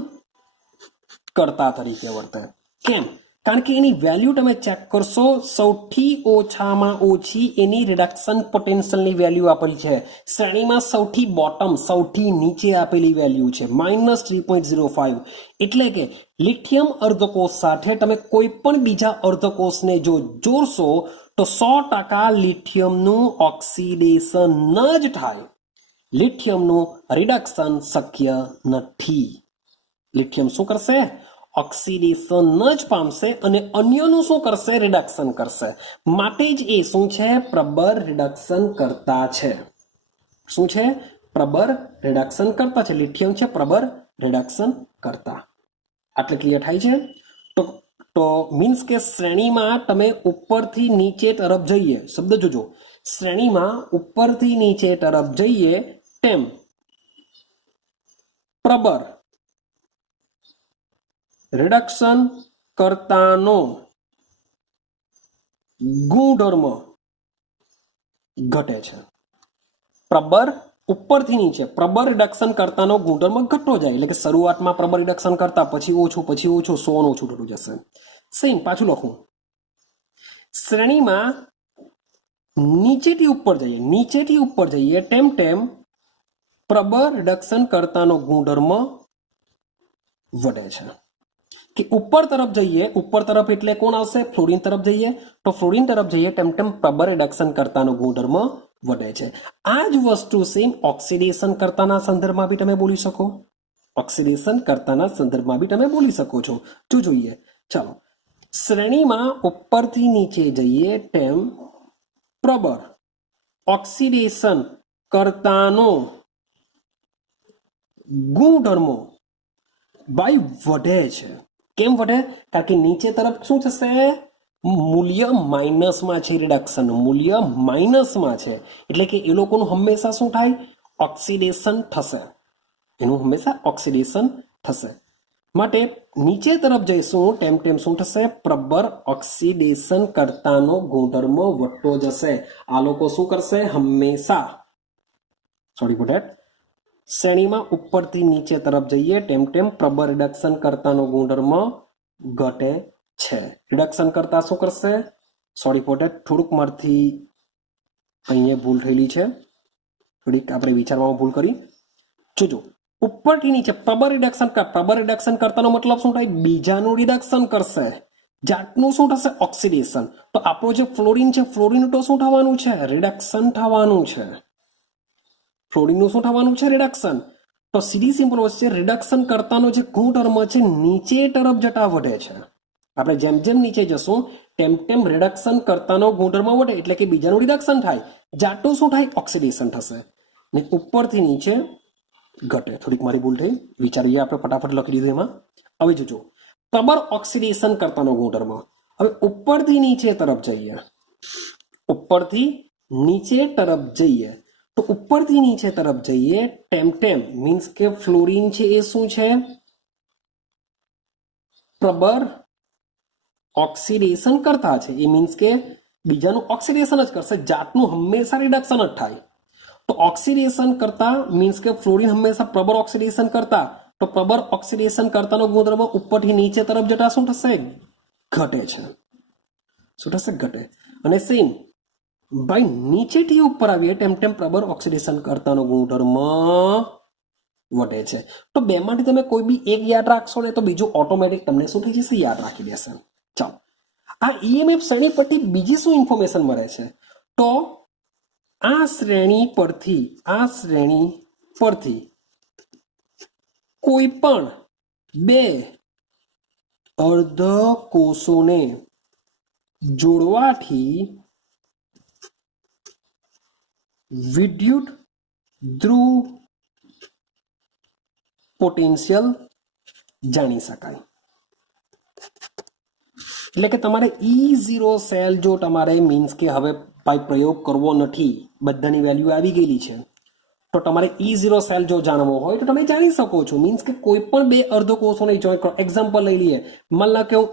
કરતા તરીકે વર્તે. કેમ? કારણ કે એની વેલ્યુ તમે ચેક કરશો, સૌથી ઓછામાં ઓછી એની રિડક્શન પોટેન્શિયલની વેલ્યુ આપેલી છે. શ્રેણીમાં સૌથી બોટમ, સૌથી નીચે આપેલી વેલ્યુ છે -3.05. એટલે કે લિથિયમ અર્ધકોષ સાથે તમે કોઈ પણ બીજા અર્ધકોષને જો જોડશો તો 100% લિથિયમનું ઓક્સિડેશન જ થાય. લિથિયમનું રિડક્શન શક્ય નથી. લિથિયમ શું કરશે? ઓક્સિડેશન જ પામશે અને અન્યનું શું કરશે? રિડક્શન કરશે. માટે જ એ શું છે? પ્રબર રિડક્શન કરતા છે. શું છે? પ્રબર રિડક્શન કરતા છે. લિથિયમ છે પ્રબર રિડક્શન કરતા. આટલે ક્લિયર થાય છે? તો મીન્સ કે શ્રેણીમાં તમે ઉપરથી નીચે તરફ જઈએ, શબ્દ જોજો, શ્રેણીમાં ઉપરથી નીચે તરફ જઈએ તેમ પ્રબર રિડક્શન કરતાનો ગુણધર્મ ઘટે છે. પ્રબર ઉપરથી નીચે પ્રબર રિડક્શન કરતાનો ગુણધર્મ ઘટતો જાય. એટલે કે શરૂઆતમાં પ્રબર રિડક્શન કરતા, પછી ઓછું, પછી ઓછું, સોન ઓછું થતું જશે. સેમ પાછું લખું, શ્રેણીમાં નીચેથી ઉપર જઈએ તેમ તેમ પ્રબર રિડક્શન કરતાનો ગુણધર્મ વધે છે. કે ઉપર તરફ જઈએ, ઉપર તરફ એટલે કોણ આવશે? ફ્લોરિન તરફ જઈએ તો ફ્લોરિન તરફ જઈએ તેમ તેમ પ્રબર રિડક્શન કરતાનો ગુણધર્મ વધે છે. આ જ વસ્તુ સેમ ઓક્સિડેશન કરતાના સંદર્ભમાં બી તમે બોલી શકો. ઓક્સિડેશન કરતાના સંદર્ભમાં બી તમે બોલી શકો છો. જો જોઈએ, ચાલો, શ્રેણીમાં ઉપરથી નીચે જઈએ તેમ પ્રબર ઓક્સિડેશન કરતાનો ગુણધર્મો ભાઈ વધે છે. કેમ વધે? કારણ કે નીચે તરફ શું થશે? મૂલ્ય માઇનસમાં છે, રિડક્શન મૂલ્ય માઇનસમાં છે. એટલે કે એ લોકોનું હંમેશા શું થાય? ઓક્સિડેશન થશે. એનું હંમેશા ઓક્સિડેશન થશે. માટે નીચે તરફ જઈશું તેમ તેમ શું થશે? પ્રબર ઓક્સિડેશન કરતાનો ગુણધર્મ વધતો જશે. આ લોકો શું કરશે? હંમેશા, સોરી ફોર ધેટ, શ્રેણીમાં ઉપરથી નીચે તરફ જઈએ તેમ તેમ પ્રબર રિડક્શન કરતાનો ગુણધર્મ ઘટે છે. રિડક્શન કરતા શું કરશે? સોરી ફોર ધેટ, થોડુંક મારથી અહીંયા ભૂલ થયેલી છે, થોડીક આપણે વિચારવામાં ભૂલ કરી. જોજો, ઉપરથી નીચે પ્રબર રિડક્શન કરતાનો મતલબ શું થાય? બીજાનું રિડક્શન કરશે, જાતનું શું થશે? ઓક્સિડેશન. તો આપણો જે ફ્લોરિન છે, ફ્લોરિન તો શું થવાનું છે? રિડક્શન થવાનું છે. ફ્લોરિનનું શું થવાનું છે? રિડક્શન. તો સીધી સિમ્પલ વસ્તુ છે, રિડક્શન કરતાનો જે ગુણધર્મ છે નીચે તરફ જતા વધે છે. આપણે જેમ જેમ નીચે જશું તેમ તેમ રિડક્શન કરતાનો ગુણધર્મ વધે, એટલે કે બીજાનું રિડક્શન થાય, જાતનું શું થાય? ઓક્સિડેશન થશે. ને ઉપરથી નીચે ઘટે. થોડીક મારી ભૂલ થઈ, વિચારીએ, આપણે ફટાફટ લખી દીધું એમાં. હવે જોજો, પ્રબર ઓક્સિડેશન કરતાનો ગુણધર્મ. હવે ઉપરથી નીચે તરફ જઈએ, ઉપરથી નીચે તરફ જઈએ તો ઉપરથી નીચે તરફ જઈએ તેમ તેમ મીન્સ કે ફ્લોરિન છે એ શું છે? પ્રબર ઓક્સિડેશન કરતા છે. એ મીન્સ કે બીજાનું ઓક્સિડેશન જ કરશે, જાતનું હંમેશા રિડક્શન જ થાય. તો ઓક્સિડેશન કરતા મીન્સ કે ફ્લોરિન હંમેશા પ્રબર ઓક્સિડેશન કરતા, તો પ્રબર ઓક્સિડેશન કરતાનો ગુણધર્મ ઉપરથી નીચે તરફ જતા શું થશે? ઘટે છે. શું થશે? ઘટે. અને સેમ ભાઈ નીચેથી ઉપર આવીએ તેમ તેમ પ્રબળ ઓક્સિડેશન કરતાનો ગુણધર્મ વધે છે. તો બેમાંથી તમે કોઈ બી એક યાદ રાખશો ને તો બીજું ઓટોમેટિક તમને શું થઈ જશે, યાદ રાખી દેશે. ચાલો, આ ઈએમએફ શ્રેણી પરથી બીજી શું ઇન્ફોર્મેશન મળે છે, તો આ શ્રેણી પરથી કોઈ પણ બે અર્ધકોષોને જોડવાથી વિદ્યુત ધ્રુવ પોટેન્શિયલ જાણી શકાય. એટલે કે તમારે E0 સેલ જો તમારે મીન્સ કે હવે ભાઈ પ્રયોગ કરવો નથી, બધાની વેલ્યુ આવી ગયેલી છે, તો તમારે E0 સેલ જો જાણવો હોય તો તમે જાણી શકો છો. મીન્સ કે કોઈ પણ બે અર્ધકોષોને જોઈન કરો. એક્ઝામ્પલ લઈ લઈએ, માની લો કે હું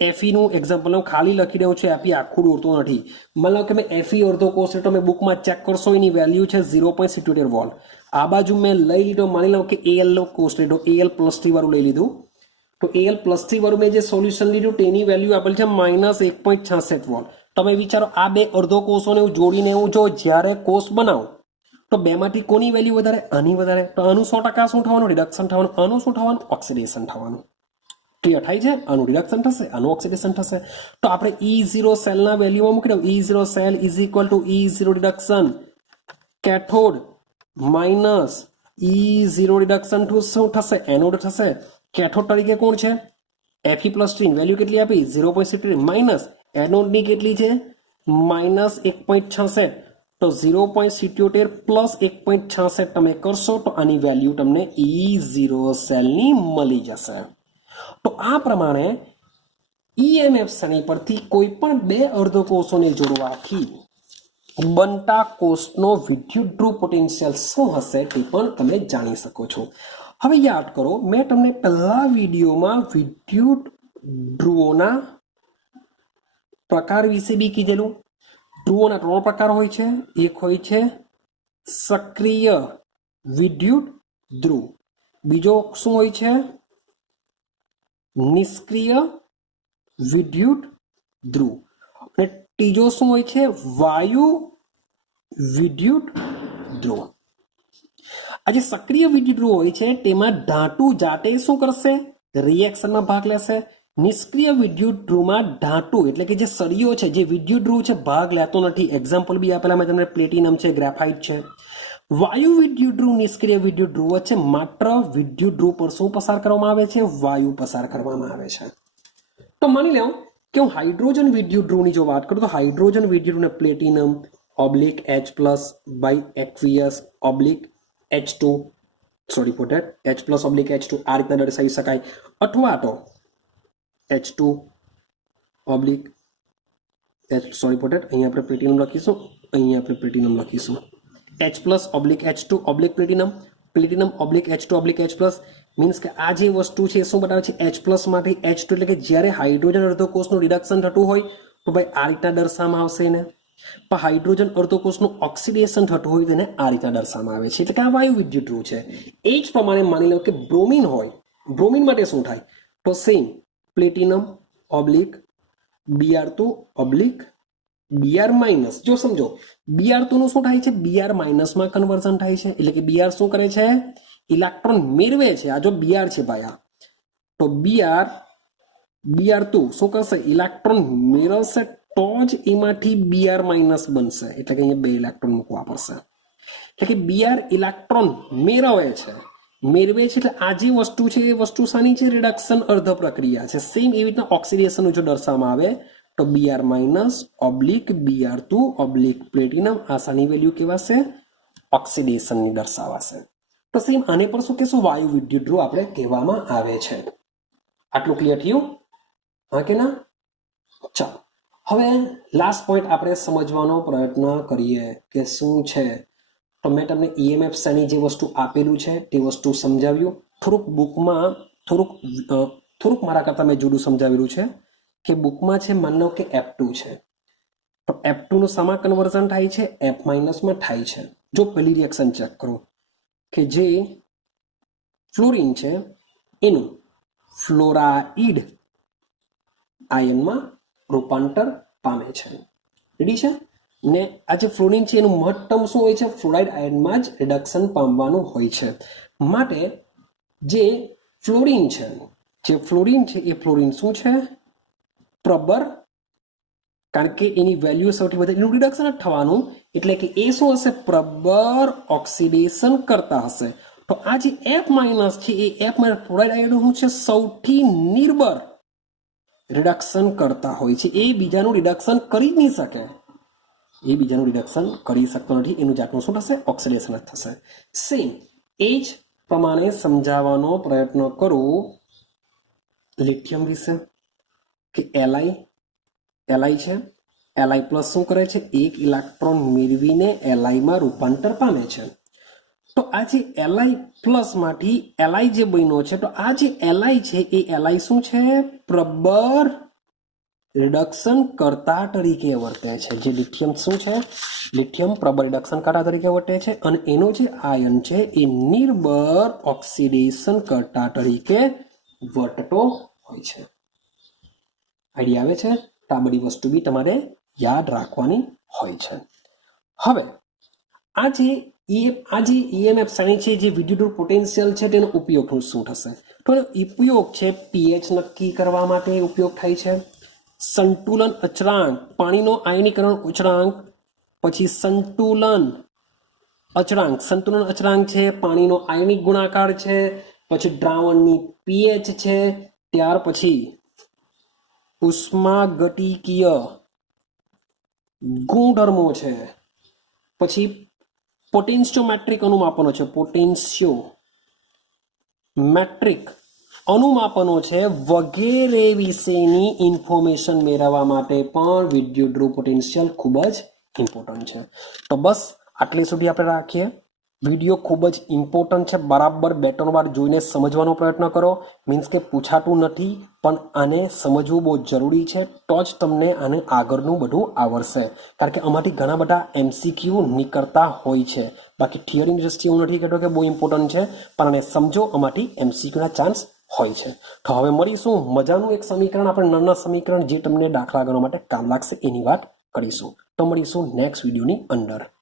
Fe નું એક્ઝામ્પલ હું ખાલી લખી રહ્યો છું, Fe આખું દોરતો નથી. માની લો કે મેં Fe અર્ધકોષ છે, તમે બુકમાં ચેક કરશો, એની વેલ્યુ છે 0.77 વોલ્ટ. આ બાજુ મેં લઈ લીધો, માની લો કે Al નો કોષ લીધો, Al પ્લસ થી વાળું લઈ લીધું, તો Al પ્લસ થી વાળું મેં જે સોલ્યુશન લીધું તેની વેલ્યુ આપેલ છે -1.66 વોલ્ટ. તમે વિચારો, આ બે અર્ધકોષોને હું જોડીને હું જો જ્યારે કોષ બનાવું તો બેમાંથી કોની વેલ્યુ વધારે, આની વધારે. તો આનું 100% શું થવાનું, રિડક્શન થવાનું. આનું શું થવાનું, ઓક્સિડેશન થવાનું. ક્લિયર થાય છે? આનું રિડક્શન થશે, આનું ઓક્સિડેશન થશે. તો આપણે E0 સેલના વેલ્યુમાં મૂકી દઉં, E0 cell is equal to E0 reduction cathode minus E0 reduction ટુ શું થશે, એનોડ થશે. કેથોડ તરીકે કોણ છે, Fe પ્લસ ની વેલ્યુ કેટલી આપી, 0.63 માઇનસ એનોડની કેટલી છે, -1.66. તો 0.77 પ્લસ 1.66 તમે કરશો તો આની વેલ્યુ તમને E0 સેલની મળી જશે. તો આ પ્રમાણે ઈએમએફ શ્રેણી પરથી કોઈ પણ બે અર્ધકોષોને જોડવાથી બનતા કોષનો વિદ્યુત ધ્રુવ પોટેન્શિયલ શું હશે તે પણ તમે જાણી શકો છો. હવે યાદ કરો, મેં તમને પહેલા વિડીયોમાં વિદ્યુત ધ્રુવોના પ્રકાર વિશે બી કીધેલું. ધ્રુવોના 3 પ્રકાર હોય છે. એક હોય છે સક્રિય વિદ્યુત ધ્રુવ, બીજો શું હોય છે, નિષ્ક્રિય વિદ્યુત ધ્રુવ, અને ત્રીજો શું હોય છે, વાયુ વિદ્યુત ધ્રુવ. આ જે સક્રિય વિદ્યુત ધ્રુવ હોય છે તેમાં ધાતુ જાતે શું કરશે, રિએક્શનમાં ભાગ લેશે. નિષ્ક્રિય વિદ્યુત ધ્રુવમાં ધાતુ એટલે કે જે સળિયો છે, જે વિદ્યુત ધ્રુવ છે, ભાગ લેતો નથી. એક્ઝામ્પલ બી આપેલા મેં તમને, પ્લેટિનમ છે, ગ્રેફાઇટ છે. વાયુ વિદ્યુત ધ્રુવ, નિષ્ક્રિય વિદ્યુત ધ્રુવ વચ્ચે માત્ર વિદ્યુત ધ્રુવ પર શું પસાર કરવામાં આવે છે, વાયુ પસાર કરવામાં આવે છે. તો માની લો કે હું હાઇડ્રોજન વિદ્યુત ધ્રુવની જો વાત કરું તો હાઇડ્રોજન વિદ્યુત ધ્રુવને platinum H+ by aqueous H2, sorry for that, H+ H2 આ રીતના દર્શાવી શકાય. અથવા તો H2 સોરી ફોર ધેટ, અહીંયા આપણે પ્લેટિનમ લખીશું, અહીંયા આપણે પ્લેટિનમ લખીશું H+ H2 platinum, platinum H2 H+. Means કે આ જે વસ્તુ છે શું બતાવે છે, H+ માંથી H2, એટલે કે જ્યારે હાઇડ્રોજન અર્ધકોષનું રિડક્શન થતું હોય તો ભાઈ આ રીતના દર્શાવવામાં આવશે ને. પણ હાઇડ્રોજન અર્ધકોષનું ઓક્સિડેશન થતું હોય તેને આ રીતના દર્શાવવામાં આવે છે. એટલે કે આ વાયુ વિદ્યુત ધ્રુવ છે. એ જ પ્રમાણે માની લો કે બ્રોમિન હોય, બ્રોમિન માટે શું થાય, તો સેમ પ્લેટિનમ Br2 Br-. જો સમજો, Br2 નું શું થાય છે, Br- માં કન્વર્ઝન થાય છે. એટલે કે Br શું કરે છે, ઇલેક્ટ્રોન મેળવે છે. આ જો Br છે ભાઈ, આ તો Br2 શું કરશે, ઇલેક્ટ્રોન મેળવશે તો જ એમાંથી Br- બનશે. એટલે કે અહીંયા 2 ઇલેક્ટ્રોન મૂકવા પડશે. એટલે કે Br ઇલેક્ટ્રોન મેળવે છે એટલે આ જે વસ્તુ છે એ વસ્તુ શાની છે, રિડક્શન અર્ધ પ્રક્રિયા છે. સેમ એવી રીતના ઓક્સિડેશન જો દર્શાવવામાં આવે તો Br- Br2 પ્લેટિનમ, આ શાની વેલ્યુ કહેવાશે, ઓક્સિડેશનની દર્શાવાશે. તો સેમ આને પર શું કહેશું, વાયુ વિદ્યુત ધ્રુવ આપણે કહેવામાં આવે છે. આટલું ક્લિયર થયું? હા કે ના? ચાલો, હવે લાસ્ટ પોઈન્ટ આપણે સમજવાનો પ્રયત્ન કરીએ કે શું છે. તો મેં તમને ઈએમએફ શ્રેણી જે વસ્તુ આપેલું છે તે વસ્તુ સમજાવ્યું. થોડુંક બુકમાં થોડુંક મારા કરતાં મેં જુદું સમજાવેલું છે કે બુકમાં છે, માની લો કે F2 છે, તો F2 નું શામાં કન્વર્ઝન થાય છે, F- માં થાય છે. જો પહેલી રિએક્શન ચેક કરો કે જે ફ્લોરિન છે એનું ફ્લોરાઇડ આયનમાં રૂપાંતર પામે છે. રેડી છે ને આ જે ફ્લોરિન છે એનું મહત્તમ શું હોય છે ફ્લોરાઇડ આયનમાં જ રિડક્શન પામવાનું હોય છે માટે જે ફ્લોરિન છે એ ફ્લોરિન શું છે પ્રબર કારણ કે એની વેલ્યુ સૌથી વધારે એનું રિડક્શન જ થવાનું એટલે કે એ શું હશે પ્રબર ઓક્સિડેશન કરતા હશે તો આ જે F માઇનસ છે એ F માઇનસ ફ્લોરાઇડ આયન શું છે સૌથી નિર્બળ રિડક્શન કરતા હોય છે એ બીજાનું રિડક્શન કરી જ નહીં શકે એ બીજાનું રિડક્શન કરી શકતો નથી એનું જાતનું શું થશે ઓક્સિડેશન જ થશે સેમ એ જ પ્રમાણે સમજાવવાનો પ્રયત્ન કરું લિથિયમ વિશે કે એલઆઈ છે એલઆઈ પ્લસ શું કરે છે એક ઇલેક્ટ્રોન મેળવીને એલઆઈમાં રૂપાંતર પામે છે તો આ જે એલઆઈ પ્લસ માંથી એલઆઈ જે બન્યો છે તો આ જે એલઆઈ છે એ એલઆઈ શું છે પ્રબર રિડક્શન કરતા તરીકે વર્તે છે જે લિથિયમ શું છે લિથિયમ પ્રબર રિડક્શન કરતા તરીકે વર્તે છે અને એનો જે આયન છે એ નિર્બળ ઓક્સિડેશન કરતા તરીકે વર્તતો હોય છે આઈડિયા આવે છે તો આ બધી વસ્તુ બી તમારે યાદ રાખવાની હોય છે હવે આ જે ઈએમએફ શ્રેણી છે જે વિદ્યુત પોટેન્શિયલ છે તેનો ઉપયોગ શું થશે તો એનો ઉપયોગ છે પીએચ નક્કી કરવા માટે ઉપયોગ થાય છે સંતુલન અચળાંક પાણીનો આયનીકરણ અચળાંક પછી સંતુલન અચળાંક છે પાણીનો આયનિક ગુણાકાર છે પછી દ્રાવણની પીએચ છે ત્યાર પછી ઉષ્માગતિકીય ગુણધર્મો છે પછી પોટેન્શિયોમેટ્રિક અનુમાપનો છે પોટેન્શિયોમેટ્રિક અનુમાપનો છે વગેરે વિશેની ઇન્ફોર્મેશન મેળવવા માટે પણ વિદ્યુત ધ્રુવ પોટેન્શિયલ ખૂબ જ ઇમ્પોર્ટન્ટ છે તો બસ આટલી સુધી આપણે રાખીએ વિડીયો ખૂબ જ ઇમ્પોર્ટન્ટ છે બરાબર 2-3 વાર જોઈને સમજવાનો પ્રયત્ન કરો મીન્સ કે પૂછાતું નથી પણ આને સમજવું બહુ જરૂરી છે તો જ તમને આને આગળનું બધું આવડશે કારણ કે આમાંથી ઘણા બધા એમસીક્યુ નીકળતા હોય છે બાકી થિયરીની દ્રષ્ટિએ હું નથી કહેતો કે બહુ ઇમ્પોર્ટન્ટ છે પણ આને સમજો આમાંથી એમસીક્યુના ચાન્સ હોય છે તો હવે મળીશું મજાનું એક સમીકરણ આપણે નાના સમીકરણ જે તમને દાખલા ગણવા માટે કામ લાગશે એની વાત કરીશું તો મળીશું નેક્સ્ટ વિડીયોની અંદર